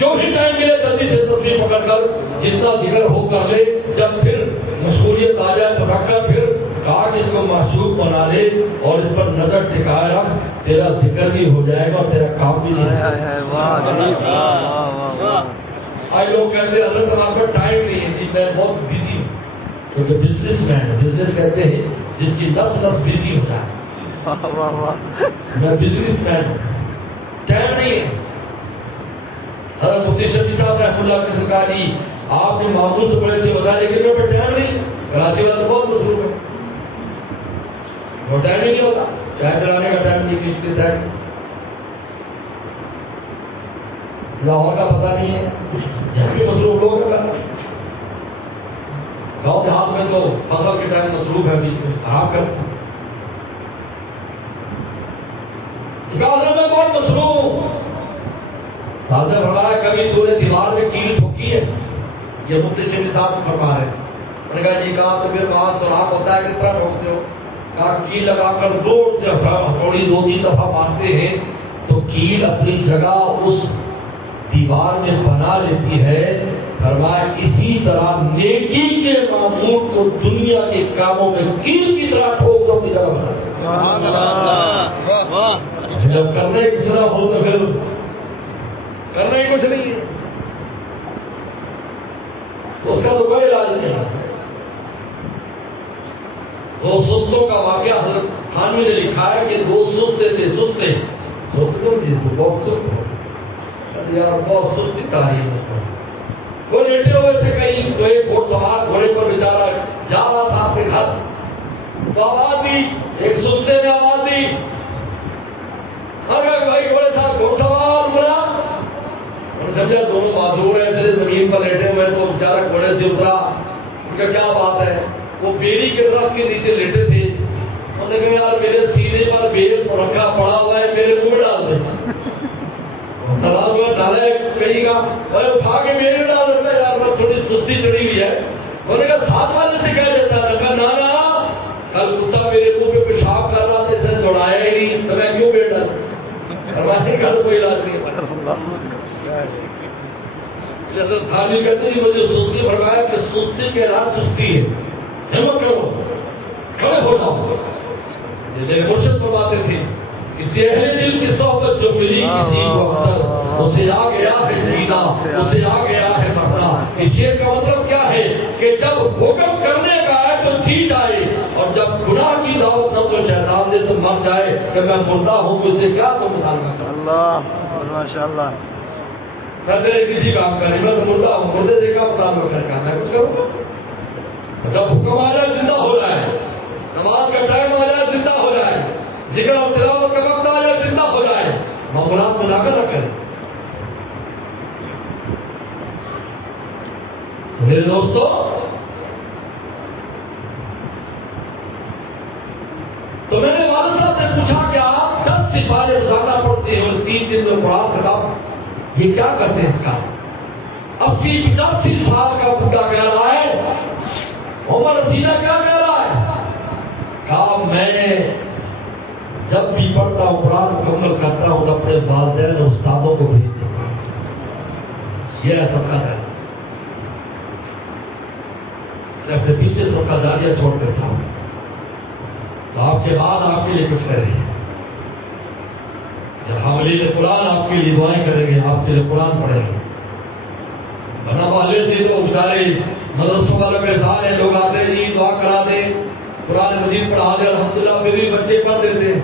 جو بھی ٹائم ملے جلدی سے تصویر پکڑ کر جتنا ذکر ہو کر لے. جب پھر مشغولیت آ جائے تو رکھ کر پھر کہا کہ اس کو معشوق بنا لے اور اس پر نظر ٹکائے رکھ. تیرا ذکر بھی ہو جائے گا اور تیرا کام بھی نہیں ہوگا. آج لوگ کہتے ہیں حضرت ہمارے پاس ٹائم نہیں ہے. جی میں بہت بزی ہوں کیونکہ بزنس مین. بزنس کہتے ہیں جس کی نس بزی ہو جائے. میں بزنس مین ہوں, ٹائم نہیں ہے. حضرت مفتی شفیع صاحب رحمۃ اللہ کی سرکار جی آپ نے معمول تو بڑے سے بتایا لیکن میرے پاس ٹائم نہیں. کراچی والا تو بہت مصروف ہے, وہ ٹائم ہی نہیں ہوتا. چائے پلانے کا ٹائم نہیں, بیچ کے ٹائم. لاہور کا پتہ نہیں ہے, جب بھی مصروف لوگ ہیں. گاؤں دیہات میں تو فصل کے ٹائم مصروف ہے, بیچ میں آرام کرتے. میں بہت مصروف ہوں. حاضر فرمایا کبھی تو نے دیوار میں کیل ٹھوکی ہے؟ یہ مفتی شفیع صاحب فرما رہے. میں نے کہا جی کہا تو پھر وہاں سوراخ ہوتا ہے کس طرح ٹھوکتے ہو؟ کہا کیل لگا کر زور سے تھوڑی 2-3 دفعہ مارتے ہیں تو کیل اپنی جگہ اس دیوار میں بنا لیتی ہے. فرمایا اسی طرح نیکی کے معمول کو دنیا کے کاموں میں کیل کی طرح ٹھوک دو اپنی جگہ بنا دیتے. جب کرنے کی طرح ہو تو پھر کرنا ہی کچھ نہیں ہے. اس کا تو کوئی علاج نہیں. دو سستوں کا واقعہ حضرت تھانوی نے لکھا ہے کہ 2 سستے تھے. سستے بہت سست ہو یار, بہت سستی تاریخ. وہ لیٹے ہوئے تھے کہیں, تو ایک گھوڑ سوار گھوڑے پر بیچارہ جا رہا تھا اپنے گھر, تو آواز دی, ایک سستے نے آواز دی, اگر بھائی گھوڑے ساتھ گھوڑ سوار بولا. سمجھا دونوں معذور ایسے زمین پر لیٹے ہوئے, تو بیچارہ گھوڑے سے اترا. ان کا کیا بات ہے؟ وہ بیری کے درخت کے نیچے لیٹے تھے. انہوں نے کہا یار میرے سینے پر بیل رکھا پڑا ہوا ہے, میرے منہ میں ڈال دے. تالاب میں ڈالا ہے کہیں کا, اٹھا کے میرے میں ڈال دیتا ہے. یار میں تھوڑی سستی چڑھی ہوئی ہے. انہوں نے کہا ساتھ والے سے کہہ دیتا ہے. کہا نا کل کتا میرے منہ پہ پیشاب کر رہا تھا, اس نے دوڑایا ہی نہیں, تو میں کیوں بیٹھ ڈالا؟ کروانے کا کوئی علاج نہیں. حضرت تھانوی کہتے ہیں مجھے سستی فرمایا کہ سستی کے علاج سستی ہے. ہمت کرو, کھڑے ہو جاؤ. جیسے مرشد فرماتے تھے کسی اہل دل کی صحبت جو ملی کسی کو اختر, اسے آ گیا ہے جینا, اسے آ گیا ہے مرنا. اس شعر کا مطلب کیا ہے کہ جب حکم کرنے کا ہے تو جی جائے, اور جب گناہ کی دعوت نفس و شیطان دے تو مر جائے کہ میں مردہ ہوں, مجھ سے کیا تم مطالبہ کرو. اللہ ماشاء اللہ. میں تیرے کسی کام کا نہیں, میں تو مردہ ہوں, مردے سے کیا مطالبہ کرنا, میں کچھ کروں. جب حکم آ جائے زندہ ہو جائے, نماز کا ٹائم آ جائے زندہ ہو جائے, ذکر اور تلاوت کا وقت آ جائے زندہ ہو جائے, معمولات ملا کر رکھے. میرے دوستو, تو میں نے والد صاحب سے پوچھا کہ آپ 10 سپارے روزانہ پڑھتے ہیں اور 3 دن میں قرآن ختم, یہ کیا کرتے ہیں اس کا؟ 80-85 سال کا بڈھا کہہ رہا ہے, عمر رسیدہ کیا کہہ رہا ہے؟ کہا میں جب بھی پڑھتا ہوں قرآن مکمل کرتا ہوں تو اپنے والدین اور استادوں کو بھیج دیتا ہوں. یہ صدقہ ہے, اپنے پیچھے صدقہ جاریہ چھوڑ کر تھا. تو آپ کے بعد آپ کے لیے کچھ کریں گے. جب حاملین قرآن آپ کے لیے دعائیں کریں گے, آپ کے لیے قرآن پڑھیں گے. بنا والے سے تو سارے مدرسوں والوں کے سارے لوگ آتے ہیں جی دعا کرا دیں, قرآن مجید پڑھا دے, الحمدللہ پھر بھی بچے پڑھ دیتے ہیں.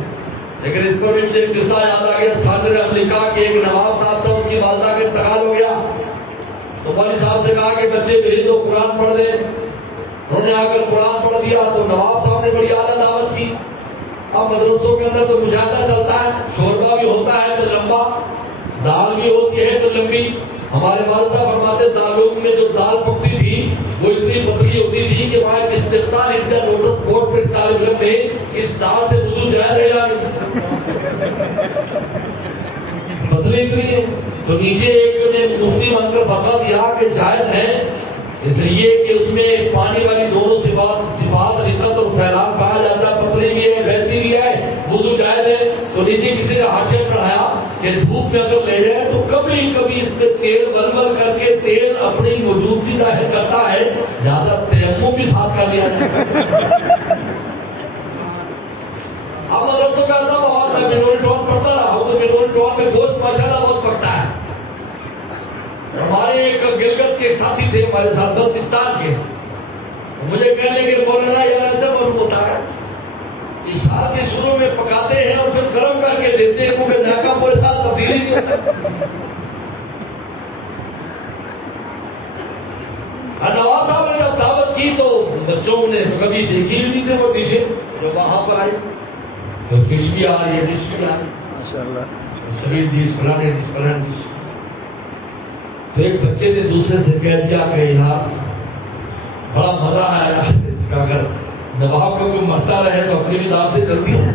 لیکن اس کو بھی مجھے قصہ یاد آ گیا. صادر امریکہ کے ایک نواب صاحب تھا, اس کی والدہ کا انتقال ہو گیا. تو والد صاحب سے کہا کہ بچے بھیج دو قرآن پڑھ دیں. انہوں نے آ کر قرآن پڑھ دیا. تو نواب صاحب نے بڑی اعلیٰ دعوت کی. اب مدرسوں کے اندر تو مشاہدہ چلتا ہے, شوربہ بھی ہوتا ہے تو لمبا, دال بھی ہوتی ہے تو لمبی. ہمارے والد صاحب فرماتے دالوں میں جو دال پکتی تھی وہ اتنی پتلی ہوتی تھی کہ وہاں ایک استقبال ان کا نوٹس بورڈ پہ طالب علم نے اس دال سے وضو جائز ہے یا پتلی اتنی ہے. تو نیچے ایک نے مفتی بن کر فتویٰ دیا کہ جائز ہے, اس لیے کہ اس میں پانی والی دونوں صفات رقت اور سیلاب کہا جاتا ہے, پتلی بھی ہے ویسی بھی ہے, وضو جائز ہے. تو نیچے کسی نے ہاتھ چڑھایا کہ دھوپ میں اگر لے جائے تو کبھی کبھی اس میں تیل بل کر کے تیل اپنی موجودگی ظاہر کرتا ہے، زیادہ تیمم بھی ساتھ کر لیا جائے۔ اب مدرسوں میں ایسا بہت میں منوری ٹون پڑھتا رہا ہوں تو منوری ٹون میں گوشت ماشاءاللہ بہت پڑتا ہے۔ ہمارے ایک گلگت کے ساتھی تھے ہمارے ساتھ بلتستان کے، مجھے کہنے کے مولانا یار ایسا معلوم ہوتا ہے اس سال کے شروع میں پکاتے ہیں اور پھر گرم کر کے دیتے ہیں، کیونکہ ذائقہ پورے سال تبدیلی نہیں ہوتا۔ نواز صاحب نے جب دعوت کی تو بچوں نے کبھی دیکھی بھی نہیں تھے وہ ڈشیں، جو وہاں پر آئی تو فش بھی آ رہی ہے، ڈش بھی آ رہی ہے، ماشاءاللہ سبھی ڈش فلانے ڈش فلانے ڈش۔ تو ایک بچے نے دوسرے سے کہہ دیا کہ یار بڑا مزہ آیا اس کا، اگر نواب کو کوئی مرتا رہے تو اپنی بھی دعوتیں کرتی ہوں۔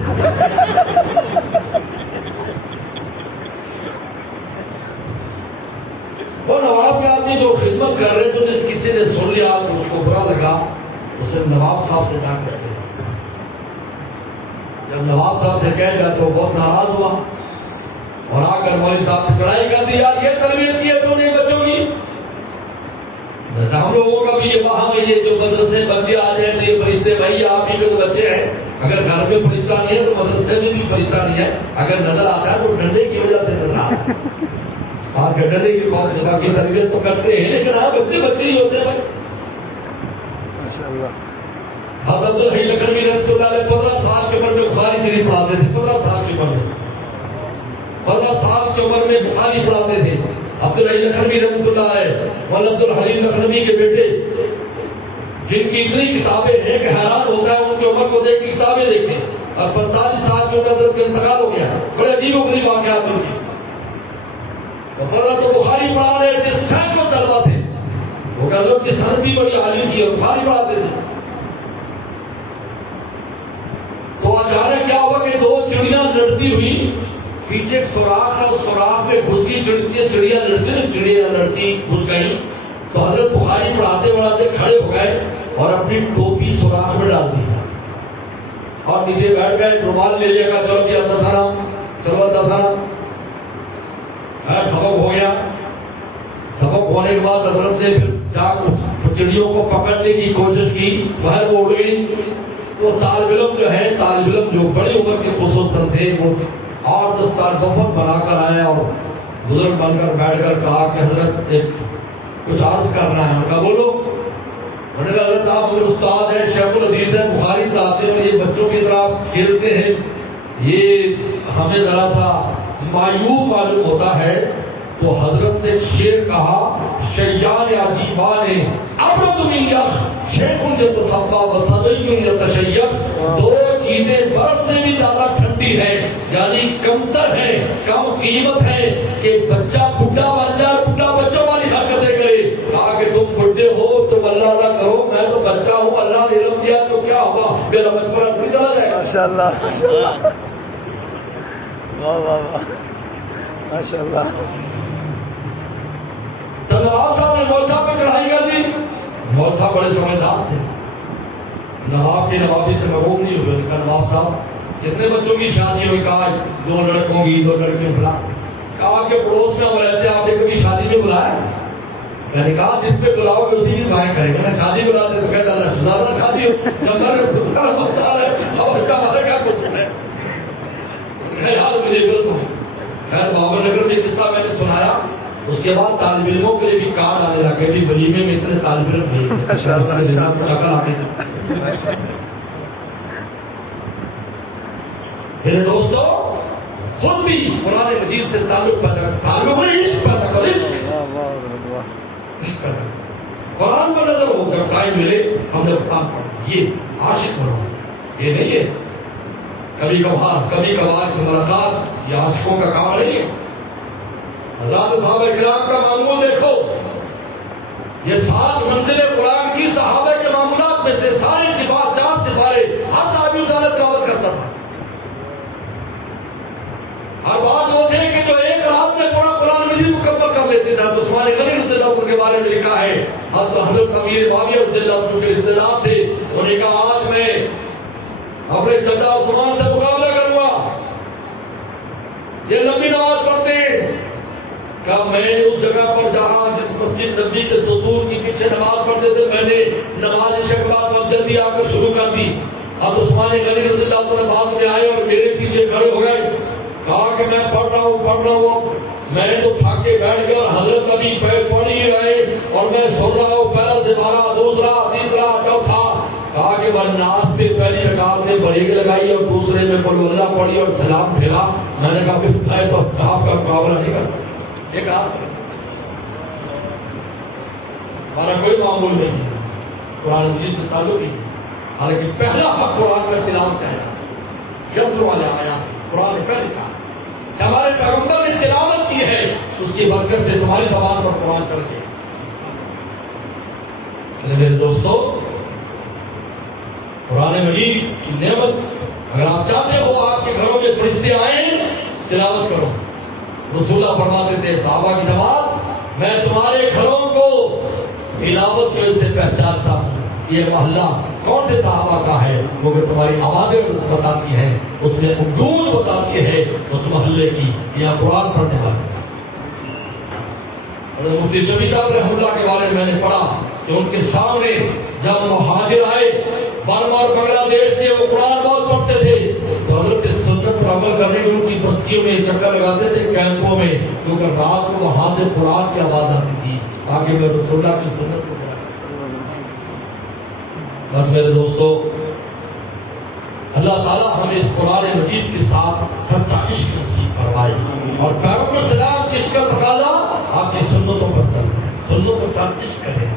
اور نواب کے آدمی جو خدمت کر رہے تھے کسی نے سن لیا تو اس کو برا لگا، اسے نواب صاحب سے نہ کہتے۔ جب نواب صاحب سے کہہ گیا تو بہت ناراض ہوا اور آ کر مولوی صاحب نے چڑھائی کر دی، یار یہ تربیت کی ہے تو نہیں بچوں کی؟ ہم لوگوں کا بھی یہ وہاں میں یہ جو مدرسے بچے آ جائیں تو یہ فرشتے بھائی آپ ہی کے تو بچے ہیں، اگر گھر میں فرشتہ نہیں ہے تو مدرسے میں بھی فرشتہ نہیں ہے، اگر نظر آتا ہے تو ڈنڈے کی وجہ سے نظر آتا ہے۔ آپ کے ڈنڈے کی بہت شفا کی تربیت تو کرتے ہیں لیکن ہاں بچے بچے ہی ہوتے ہیں بھائی۔ حضرت الحی لکھنوی رحمۃ اللہ علیہ 15 سال کی عمر میں بخاری شریف پڑھاتے تھے، 15 سال کی عمر میں 15 سال کی عمر میں بخاری پڑھاتے تھے۔ عبدالحی لکھنوی رحمۃ اللہ علیہ اور عبدالحلیم لکھنوی کے بیٹے جن کی اتنی کتابیں ہیں کہ حیران ہوتا ہے ان کی عمر کو دیکھ کے کتابیں دیکھیں، اور 45 سال کی عمر حضرت کا انتقال ہو گیا، بڑے عجیب و غریب واقعات ان کی۔ تو بخاری پڑھا رہے تھے، سینکڑوں طلبہ تھے، وہ حضرت کی صنعت بھی بڑی عالی تھی اور بخاری پڑھاتے تھے۔ تو اچانک کیا ہوا کہ 2 چڑیاں لڑتی ہوئی پیچھے ایک سوراخ ہے، اس سوراخ میں گھس گئی چڑیا لڑتی نا، چڑیا لڑتی گھس گئی۔ تو حضرت بخاری پڑھاتے پڑھاتے کھڑے ہو گئے اور اپنی ٹوپی سوراخ میں ڈال دی اور نیچے بیٹھ گئے، رومال لے لیا گا، چلو کیا دسانا چلو دسانا۔ سبق ہو گیا، سبق ہونے کے بعد حضرت نے پھر جا کر چڑیوں کو پکڑنے کی کوشش کی، وہ اڑ گئی۔ تو طالب علم جو ہے، طالب علم جو بڑی عمر کے خصوصاً تھے، وہ 8-10 سال وفد بنا کر آئے اور بزرگ بن کر بیٹھ کر کہا کہ حضرت کچھ عرض کرنا ہے۔ ان کا بولو۔ انہوں نے کہا حضرت آپ میرے استاد ہیں، شیخ الحدیث ہیں، بخاری پڑھاتے ہیں، یہ بچوں کی طرح کھیلتے ہیں، یہ ہمیں ذرا سا مایوب معلوم ہوتا ہے۔ تو حضرت نے شعر کہا، شیان عجیبان ابرد من یخ شیخ یتصفا و صبی یتشیخ، 2 چیزیں برف سے بھی زیادہ ٹھنڈی ہیں، یعنی کمتر ہے، کم قیمت ہے کہ بچہ بڈھا بن جائے، بڈھا بچوں والی حرکتیں کرے۔ کہا کہ تم بڈھے ہو تم اللہ نہ کرو، میں تو بچہ ہوں، اللہ نے علم دیا تو کیا ہوگا، میرا بچپنا پوری طرح جائے گا۔ ماشاءاللہ واہ واہ واہ ماشاءاللہ۔ تو نواب صاحب نے مول صاحب پہ چڑھائی کر دی۔ مول صاحب بڑے سمجھدار تھے، نواب کے نوابی سے محروم نہیں ہوئے۔ کہا نواب صاحب کتنے بچوں کی شادی ہوئی؟ کہا 2 لڑکوں کی، 2 لڑکے بلا۔ کہا آپ کے پڑوس میں وہ رہتے، آپ نے کبھی شادی میں بلایا؟ میں نے کہا جس پہ بلاؤ گے اسی کی دعائیں کریں گے، شادی بلاتے تو کہتا اللہ سنانا شادی ہو اور ہمارے کیا کچھ ہے یار، مجھے غلط ہو۔ خیر بابا نگر میں قصہ میں نے سنایا، اس کے بعد طالب علموں کے لیے بھی کارڈ آنے لگے بھی ولیمے میں اتنے طالب علم نہیں شکل آتے تھے۔ میرے دوستوں خود بھی قرآن مجید سے تعلق پیدا کر، تعلق نہیں عشق پیدا کرو، عشق پیدا کرو، قرآن پر نظر ہو کر ٹائم ملے ہم نے قرآن پڑھا، یہ عاشق بنو، یہ نہیں ہے کبھی کبھار کی ملاقات، یہ عاشقوں کا کام نہیں ہے۔ حضرات صحابہ کرام کا معمول دیکھو، یہ 7 منزلیں قرآن کی صحابہ کے معمولات میں سے سارے صفات، 4 سپارے، ہر صحابی عدالت تلاوت کرتا تھا۔ ہر بات وہ تھے کہ جو ایک رات میں پورا قرآن مجید مکمل کر لیتے تھے۔ تو عثمان غنی رضی اللہ عنہ کے بارے میں لکھا ہے، اب تو حضرت امیر معاویہ رضی اللہ عنہ کے رشتے دار تھے، انہوں نے کہا آج میں اپنے چچا عثمان سے مقابلہ کروں گا، یہ لمبی نماز پڑھتے ہیں. کہا میں اس جگہ پر جہاں جس مسجد نبی کے ستون کے پیچھے نماز پڑھتے تھے میں نے نماز عشاء کے بعد اب جلدی آ کر شروع کر دی. اب عثمان غنی رضی اللہ عنہ بعد میں آئے اور میرے پیچھے کھڑے ہو گئے. کہا کہ میں پڑھ رہا ہوں میں تو تھک کے بیٹھ گیا اور حضرت ابھی پڑھ ہی رہے اور میں سن رہا ہوں پہلا سے 12 دوسرا تیسرا چوتھا. کہا کہ میں ناز پہ پہلی رکعت میں بریک لگائی اور دوسرے میں قل اللہ پڑھی اور سلام پھیرا. میں نے کہا پھر تو آپ کا مقابلہ نہیں کرتا. یہ کہا ہمارا کوئی معمول نہیں ہے قرآن مجید سے تعلق نہیں. حالانکہ پہلا حق قرآن کا تلاوت ہے. جلد والے آیا قرآن نے پہلے کہا ہمارے پیغمبر نے تلاوت کی ہے اس کی برکت سے تمہاری زبان پر قرآن چڑھ گئے. میرے دوستو قرآن مجید کی نعمت اگر آپ چاہتے ہو آپ کے گھروں میں فرشتے آئیں تلاوت کرو. رسول اللہ فرماتے تھے صحابہ کی جماعت میں تمہارے گھروں کو تلاوت کو سے پہچانتا ہوں. یہ محلہ کون سے صحابہ کا ہے وہ کہ تمہاری آوازیں بتاتی ہے اس میں اردو بتاتی ہے اس محلے کی یا قرآن پڑھنے والے. مفتی شفیع صاحب رحمۃ اللہ کے بارے میں نے پڑھا کہ ان کے سامنے جب مہاجر آئے برما اور بنگلہ دیش کے وہ قرآن بہت پڑھتے تھے تو حضرت سنت پر عمل کرنے کے ان کی بستیوں میں چکر لگاتے تھے کیمپوں میں کیونکہ رات کو وہاں سے قرآن کی آواز آتی تھی تاکہ میں رسول اللہ کی سنت کو. بس میرے دوستو اللہ تعالیٰ ہمیں اس قرآن مجید کے ساتھ سچا عشق نصیب فرمائے اور پیغمبر سلام کی عشق کا تقاضا آپ کی سنتوں پر چل رہے ہیں. سنتوں کے ساتھ عشق کریں.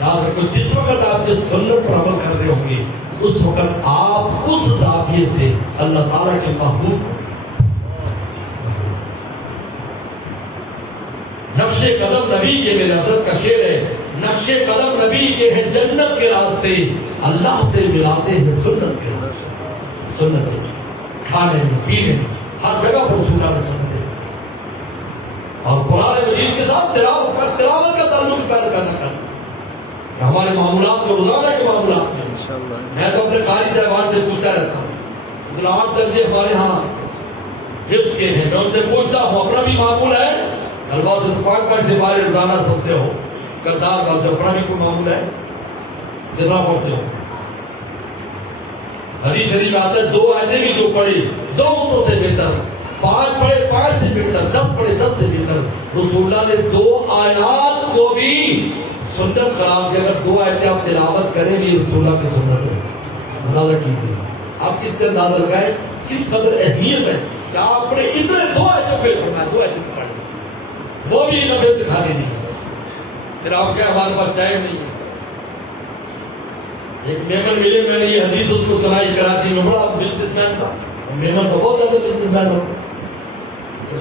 یاد رکھو جس وقت آپ جس سنت پر عمل کر رہے ہوں گے اس وقت آپ اس زاویے سے اللہ تعالیٰ کے محبوب نقش قدم نبی کے میرے حضرت کا شعر ہے. نقش قدم نبی کے ہیں جنت کے راستے اللہ سے ملاتے ہیں سنت کے راستے. سنت کھانے میں پینے میں ہر جگہ پر سننا ہے سنتے اور قرآن مجید کے ساتھ تلاوت کا تعلق پیدا کرنا چاہتا ہوں. ہمارے معاملات کو روزانہ کے معاملات میں میں تو اپنے قاری صاحبان سے پوچھتا رہتا ہوں 8 درجے ہمارے یہاں حفظ کے ہیں. میں ان سے پوچھتا ہوں اپنا بھی معمول ہے الباؤ سے پاک پاک سے بارے روزانہ سنتے ہو کردار بات سے اپنا بھی کوئی معمول ہے جتنا پڑھتے ہو. حدیث شریف میں آتا ہے 2 آیتیں بھی جو پڑھی 2 اونٹوں سے بہتر 5 پڑھے 5 سے بہتر 10 پڑھے 10 سے بہتر. رسول اللہ نے 2 آیات کو بھی سنت قرار دیا. اگر 2 آیتیں آپ تلاوت کریں بھی رسول اللہ کی سنت ہے. اندازہ کیجیے آپ کس سے اندازہ لگائیں کس قدر اہمیت ہے کہ آپ نے اتنے 2 آیتوں پہ پڑھنا 2 آیتیں پڑھیں وہ بھی نفے دکھانے نہیں. پھر آپ کیا ہمارے پاس ٹائم نہیں ہے. ایک مہمان ملے میں نے یہ حدیث اس کو سنائی کراچی میں بڑا بزنس مین تھا. مہمان تو بہت زیادہ بزنس مین ہو.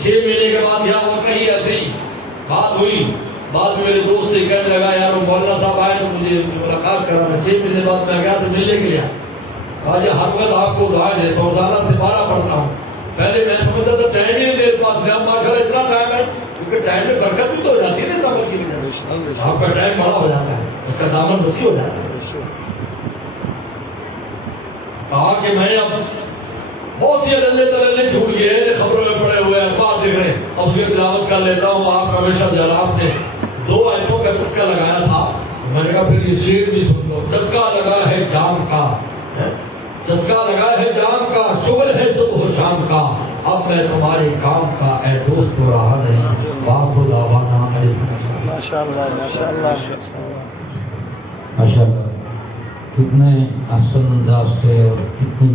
6 مہینے کے بعد یہاں وہ کہیں ایسے ہی بات ہوئی. بعد میں میرے دوست سے کہنے لگا یار وہ مولانا صاحب آئے تو مجھے ملاقات کرانا. 6 مہینے بعد میں گیا تو ملنے کے لیے آج ہر وقت آپ کو دعائیں دیتا ہوں روزانہ سے 12 پڑھتا ہوں. پہلے میں سمجھتا تھا ٹائم ہی میرے پاس ماشاء اللہ اتنا ٹائم ہے کیونکہ ٹائم میں برکت بھی تو ہو جاتی ہے نا سمجھ کی وجہ. آپ کا ٹائم بڑا ہو جاتا ہے اس کا دامن وسیع ہو جاتا ہے. کہا کہ میں اب بہت سی اللہ چھوٹ گئے خبروں میں پڑے ہوئے اخبار دیکھ رہے ہیں اب اس کی تلاوت کر لیتا ہوں. آپ ہمیشہ جناب نے 2 آیتوں کا چسکا لگایا تھا. میں نے کہا پھر یہ شعر بھی سن لو. چسکا لگا ہے جان کا چسکا لگا ہے جان کا شغل ہے صبح و شام کا اب میں تمہارے کام کا اے دوست تو رہا نہیں. باپ دعوانا ماشاءاللہ ماشاءاللہ ماشاءاللہ کتنے احسن انداز سے اور کتنی